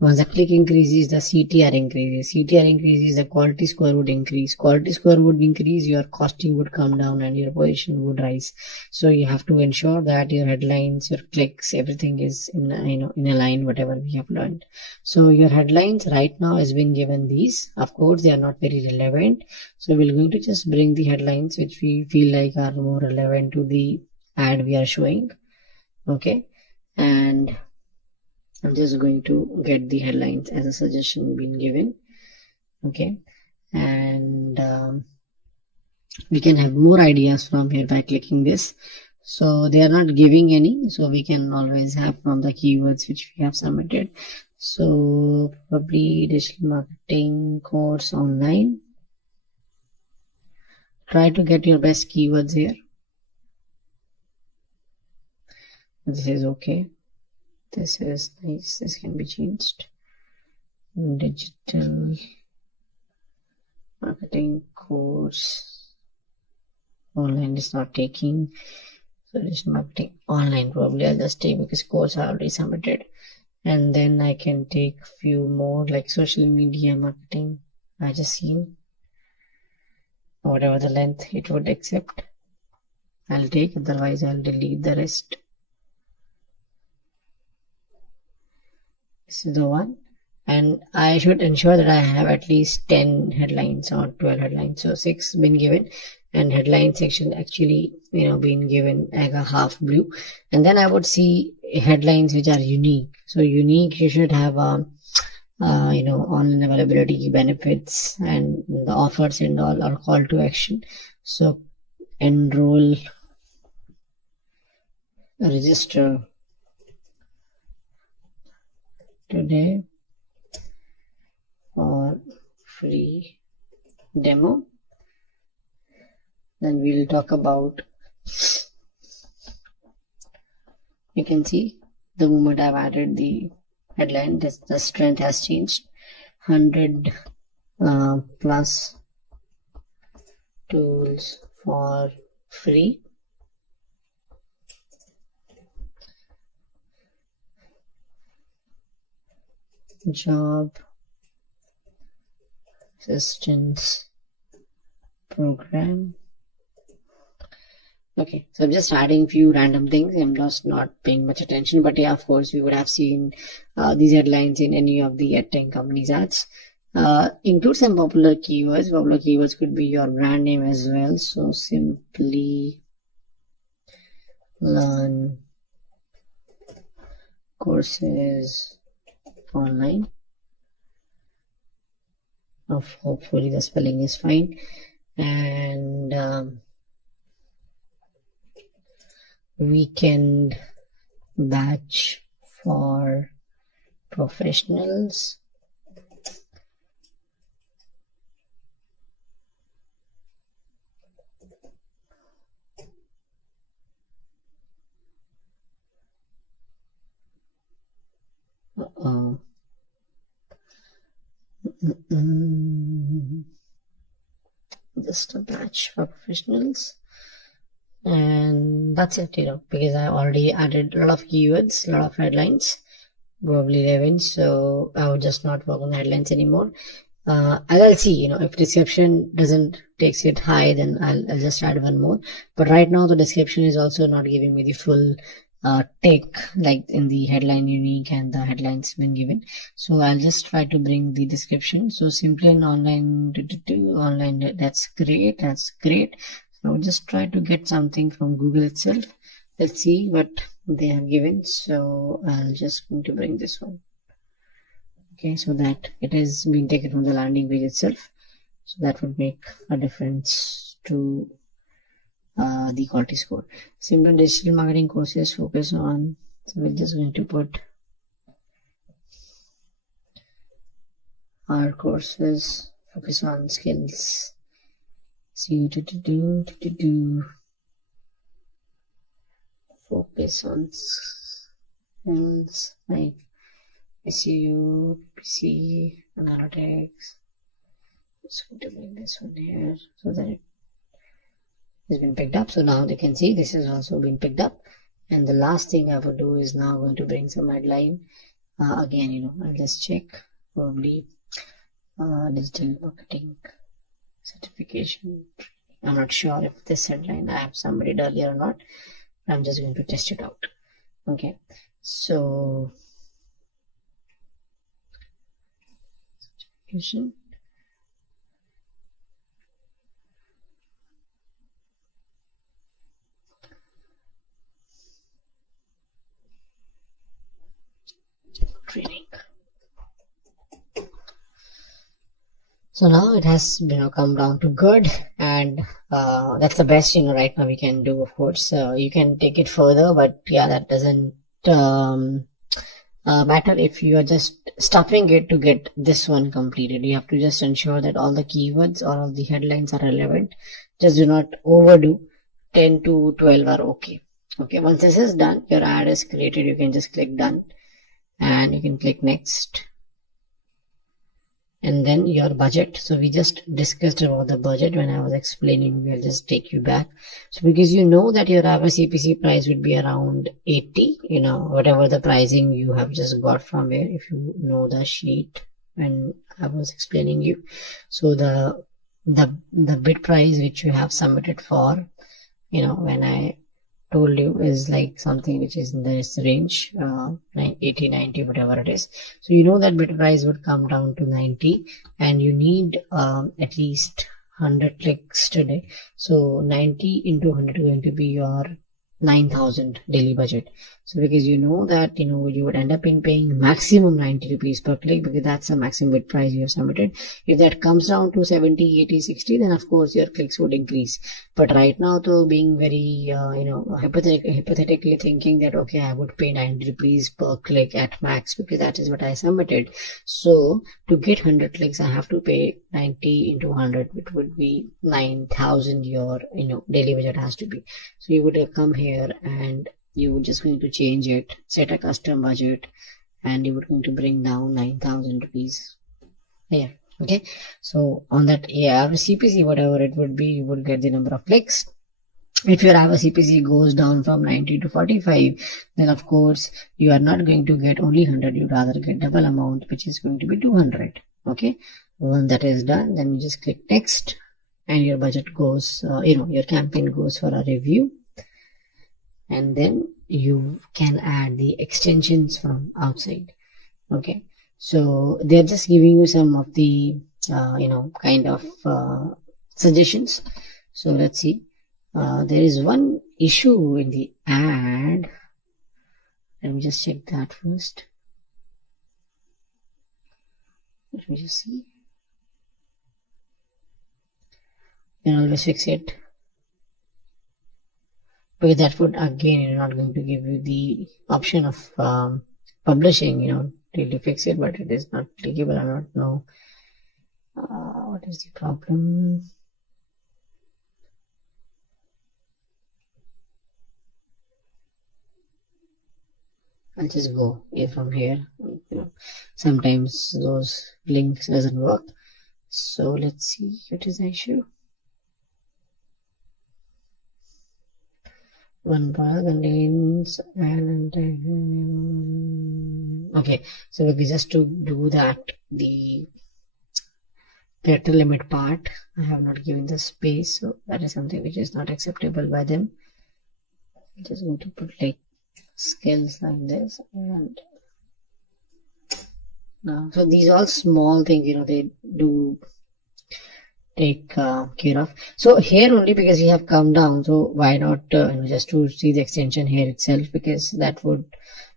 once the click increases, the CTR increases. CTR increases, the quality score would increase. Quality score would increase, your costing would come down and your position would rise. So you have to ensure that your headlines, your clicks, everything is in a line, whatever we have learned. So your headlines right now has been given these. Of course, they are not very relevant. So we're going to just bring the headlines which we feel like are more relevant to the ad we are showing. Okay, and I'm just going to get the headlines as a suggestion being given. Okay, and we can have more ideas from here by clicking this. So they are not giving any, so we can always have from the keywords which we have submitted. So probably digital marketing course online. Try to get your best keywords here. This is okay. This is nice. This can be changed. Digital marketing course online is not taking. So digital marketing online probably I'll just take because course I already submitted. And then I can take few more like social media marketing. I just seen whatever the length it would accept. I'll take, otherwise I'll delete the rest. This is the one, and I should ensure that I have at least 10 headlines or 12 headlines. So 6 been given, and headline section actually been given like a half blue. And then I would see headlines which are unique. So unique, you should have online availability, benefits, and the offers and all, or call to action. So enroll, register today for free demo. Then we'll talk about, you can see the moment I've added the headline, the strength has changed. 100 plus tools for free. Job assistance program. Okay, so I'm just adding few random things. I'm just not paying much attention, but yeah, of course, we would have seen these headlines in any of the tech companies' ads. Include some popular keywords. Popular keywords could be your brand name as well. So simply learn courses online. Hopefully the spelling is fine. And weekend batch for professionals. Just a batch for professionals, and that's it, because I already added a lot of keywords, a lot of headlines, probably 11, so I would just not work on headlines anymore. I'll see, if description doesn't takes it high, then I'll just add one more. But right now the description is also not giving me the full take, like in the headline unique and the headlines been given. So I'll just try to bring the description. So simply an online online, that's great. So I'll just try to get something from Google itself. Let's see what they have given. So I'll just going to bring this one. Okay, so that it is being taken from the landing page itself. So that would make a difference to the quality score. Simple digital marketing courses focus on, so we're just going to put our courses focus on skills. See focus on skills like SEO, PC, analytics, Just going to bring this one here so that it has been picked up. So now they can see this has also been picked up. And the last thing I would do is now going to bring some headline. Again, I'll just check probably digital marketing certification. I'm not sure if this headline I have submitted earlier or not. I'm just going to test it out. Okay, so certification. Training. So now it has come down to good, and that's the best right now we can do. Of course, you can take it further, but yeah, that doesn't matter if you are just stuffing it to get this one completed. You have to just ensure that all the keywords or all the headlines are relevant. Just do not overdo. 10 to 12 are okay. Okay, once this is done, your ad is created. You can just click done, and you can click next. And then your budget. So we just discussed about the budget when I was explaining. We'll just take you back. So because you know that your average CPC price would be around 80, whatever the pricing you have just got from here, if you know the sheet when I was explaining you. So the bid price which you have submitted for, when I told you is like something which is in this range, 80, 90, whatever it is. So you know that bid price would come down to 90, and you need at least 100 clicks today. So 90 into 100 is going to be your 9,000 daily budget. So because you know that you would end up in paying maximum 90 rupees per click, because that's the maximum bid price you have submitted. If that comes down to 70, 80, 60, then of course your clicks would increase. But right now, though, being very hypothetically thinking that okay, I would pay 90 rupees per click at max because that is what I submitted. So to get 100 clicks, I have to pay 90 into 100, which would be 9,000. Your daily budget has to be. So you would come here and you would just going to change it, set a custom budget, and you would going to bring down 9,000 rupees here. Okay, so on that average CPC, whatever it would be, you would get the number of clicks. If your average CPC goes down from 90 to 45, then of course you are not going to get only 100, you'd rather get double amount, which is going to be 200. Okay, when that is done, then you just click next, and your budget goes, your campaign goes for a review. And then you can add the extensions from outside. Okay, so they're just giving you some of the kind of suggestions. So let's see. There is one issue in the ad. Let me just check that first. Let me just see. You can always fix it, because that would again not going to give you the option of publishing, till you fix it, but it is not clickable. I don't know what is the problem. I'll just go from here. Sometimes those links doesn't work. So let's see what is the issue. One bar contains okay, so just to do that, the character limit part, I have not given the space, so that is something which is not acceptable by them. I'm just going to put like skills like this, and now so these are all small things they do take care of. So here only, because we have come down, so why not just to see the extension here itself, because that would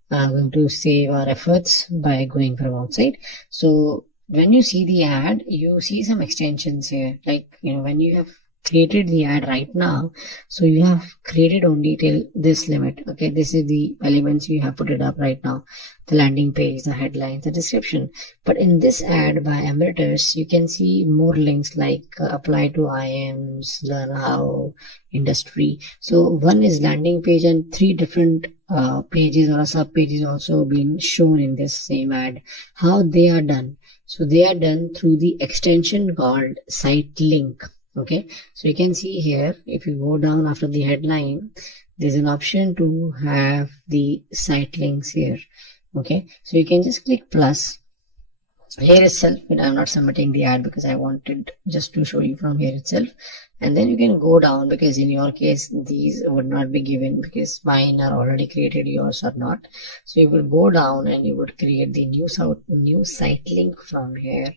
going to save our efforts by going from outside. So when you see the ad, you see some extensions here, like when you have created the ad right now, so you have created only till this limit. Okay, this is the elements you have put it up right now: the landing page, the headlines, the description. But in this ad by Emeritus, you can see more links like apply to IMs, learn how, industry. So one is landing page, and 3 different pages or sub pages also being shown in this same ad. How they are done? So they are done through the extension called site link. Okay, so you can see here, if you go down after the headline, there's an option to have the site links here. Okay, so you can just click plus here itself, but I'm not submitting the ad because I wanted just to show you from here itself. And then you can go down, because in your case these would not be given because mine are already created, yours are not. So you will go down and you would create the new site link from here,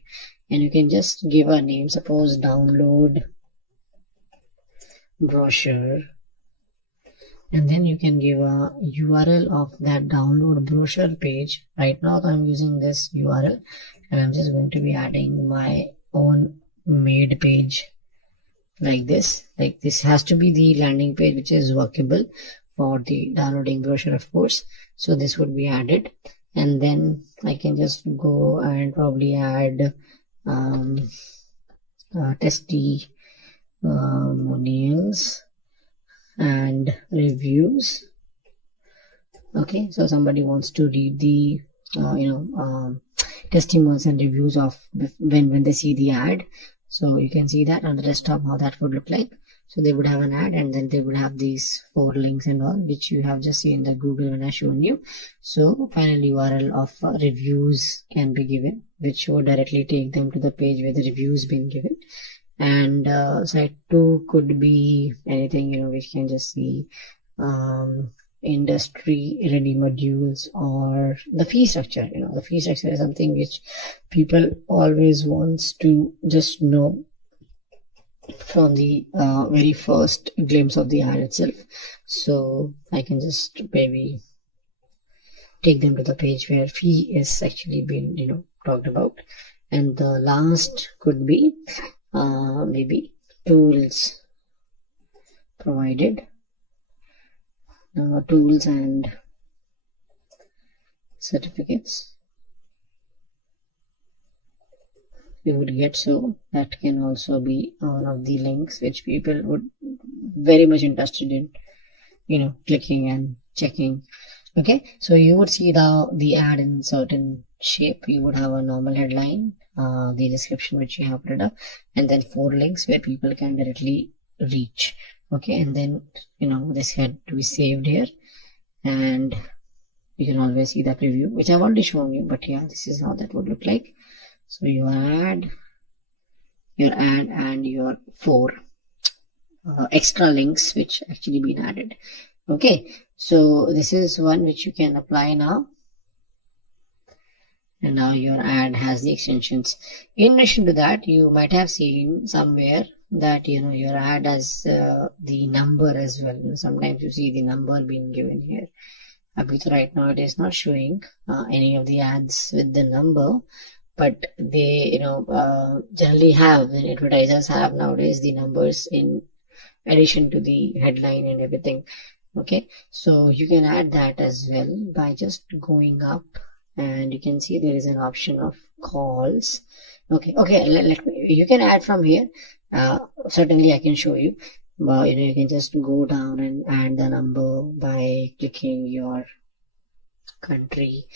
and you can just give a name, suppose download brochure, and then you can give a URL of that download brochure page. Right now I'm using this URL, and I'm just going to be adding my own made page like this. Like this has to be the landing page which is workable for the downloading brochure, of course. So this would be added, and then I can just go and probably add testimonials and reviews. Okay, so somebody wants to read the testimonials and reviews of when they see the ad. So you can see that on the desktop how that would look like. So they would have an ad, and then they would have these 4 links and all, which you have just seen in the Google when I shown you. So final URL of reviews can be given, which would directly take them to the page where the reviews been given. And site 2 could be anything, which can just see industry ready modules, or the fee structure. The fee structure is something which people always wants to just know from the very first glimpse of the ad itself. So I can just maybe take them to the page where fee is actually been talked about. And the last could be maybe tools provided, tools and certificates you would get. So that can also be one of the links which people would very much interested in clicking and checking. Okay, so you would see the ad in certain shape. You would have a normal headline, the description which you have put up, and then 4 links where people can directly reach. Okay, and then this had to be saved here, and you can always see the preview, which I've already shown you, but yeah, this is how that would look like. So your ad and your 4 extra links which actually been added. Okay, so this is one which you can apply now, and now your ad has the extensions. In addition to that, you might have seen somewhere that your ad has the number as well. Sometimes you see the number being given here. But right now it is not showing any of the ads with the number, but they generally have, and advertisers have nowadays, the numbers in addition to the headline and everything. Okay, so you can add that as well by just going up, and you can see there is an option of calls. Okay, let me, you can add from here. Certainly I can show you, but you can just go down and add the number by clicking your country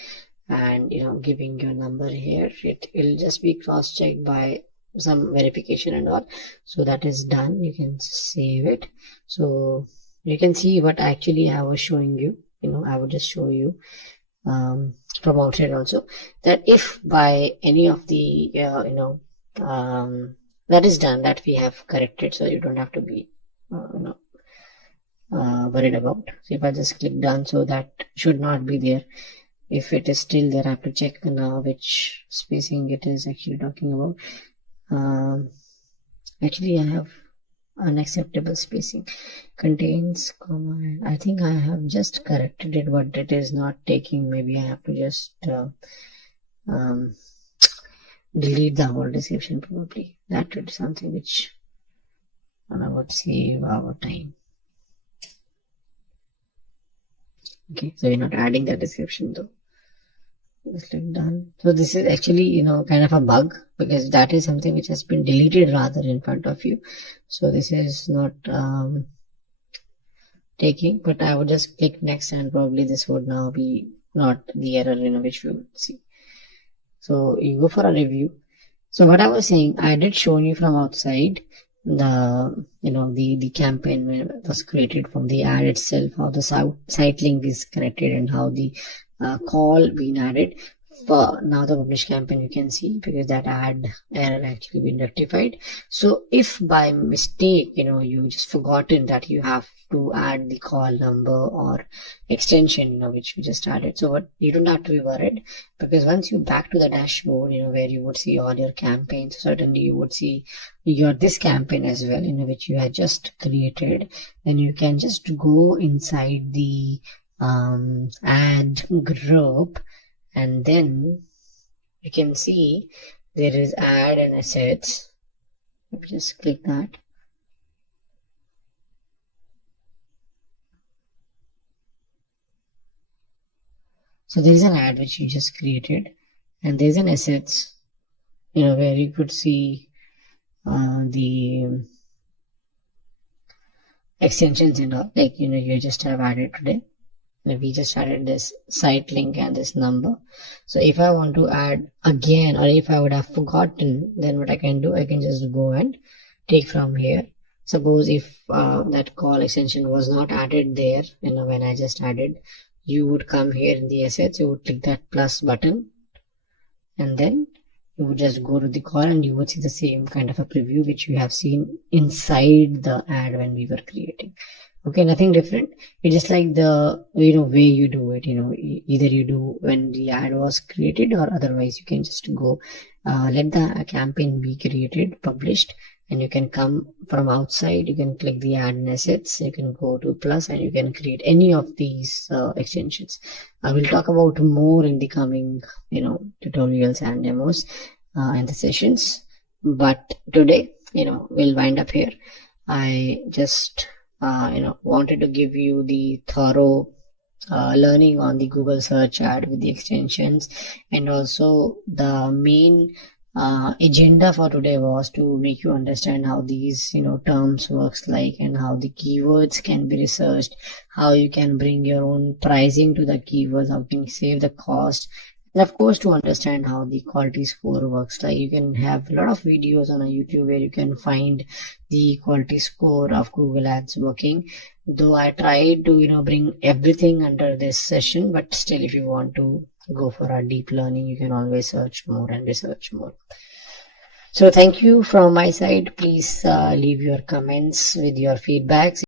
and giving your number here. It will just be cross-checked by some verification and all. So that is done. You can save it. So you can see what actually I was showing you. I would just show you from outside also, that if by any of the that is done, that we have corrected, so you don't have to be worried about. So if I just click done, so that should not be there. If it is still there, I have to check now which spacing it is actually talking about. Actually I have unacceptable spacing, contains comma. I think I have just corrected it, but it is not taking. Maybe I have to just delete the whole description. Probably that would be something which would save our time. Okay, so you're not adding that description though. Just click done. So this is actually kind of a bug, because that is something which has been deleted rather in front of you. So this is not taking, but I would just click next, and probably this would now be not the error which we would see. So you go for a review. So what I was saying, I did show you from outside the campaign when it was created, from the ad itself, how the site link is created, and how the call being added. For now the publish campaign you can see, because that ad error actually been rectified. So if by mistake you just forgotten that you have to add the call number or extension which you just added, so what, you don't have to be worried, because once you back to the dashboard where you would see all your campaigns, certainly you would see your this campaign as well which you had just created. Then you can just go inside the ad group, and then you can see there is ad and assets. Let me just click that. So there is an ad which you just created, and there's an assets where you could see the extensions and all, like you just have added today. We just added this site link and this number. So if I want to add again, or if I would have forgotten, then what I can do, I can just go and take from here. Suppose if that call extension was not added there, when I just added, you would come here in the assets, you would click that plus button, and then you would just go to the call, and you would see the same kind of a preview which you have seen inside the ad when we were creating. Okay, nothing different. It's just like the way you do it. Either you do when the ad was created, or otherwise you can just go let the campaign be created, published, and you can come from outside. You can click the ad and assets. You can go to plus, and you can create any of these extensions. I will talk about more in the coming tutorials and demos and the sessions. But today we'll wind up here. I just wanted to give you the thorough learning on the Google search ad with the extensions, and also the main agenda for today was to make you understand how these terms works like, and how the keywords can be researched, how you can bring your own pricing to the keywords, how you can save the cost. And of course, to understand how the quality score works, like you can have a lot of videos on a YouTube where you can find the quality score of Google Ads working. Though I tried to bring everything under this session, but still, if you want to go for a deep learning, you can always search more and research more. So thank you from my side. Please leave your comments with your feedbacks.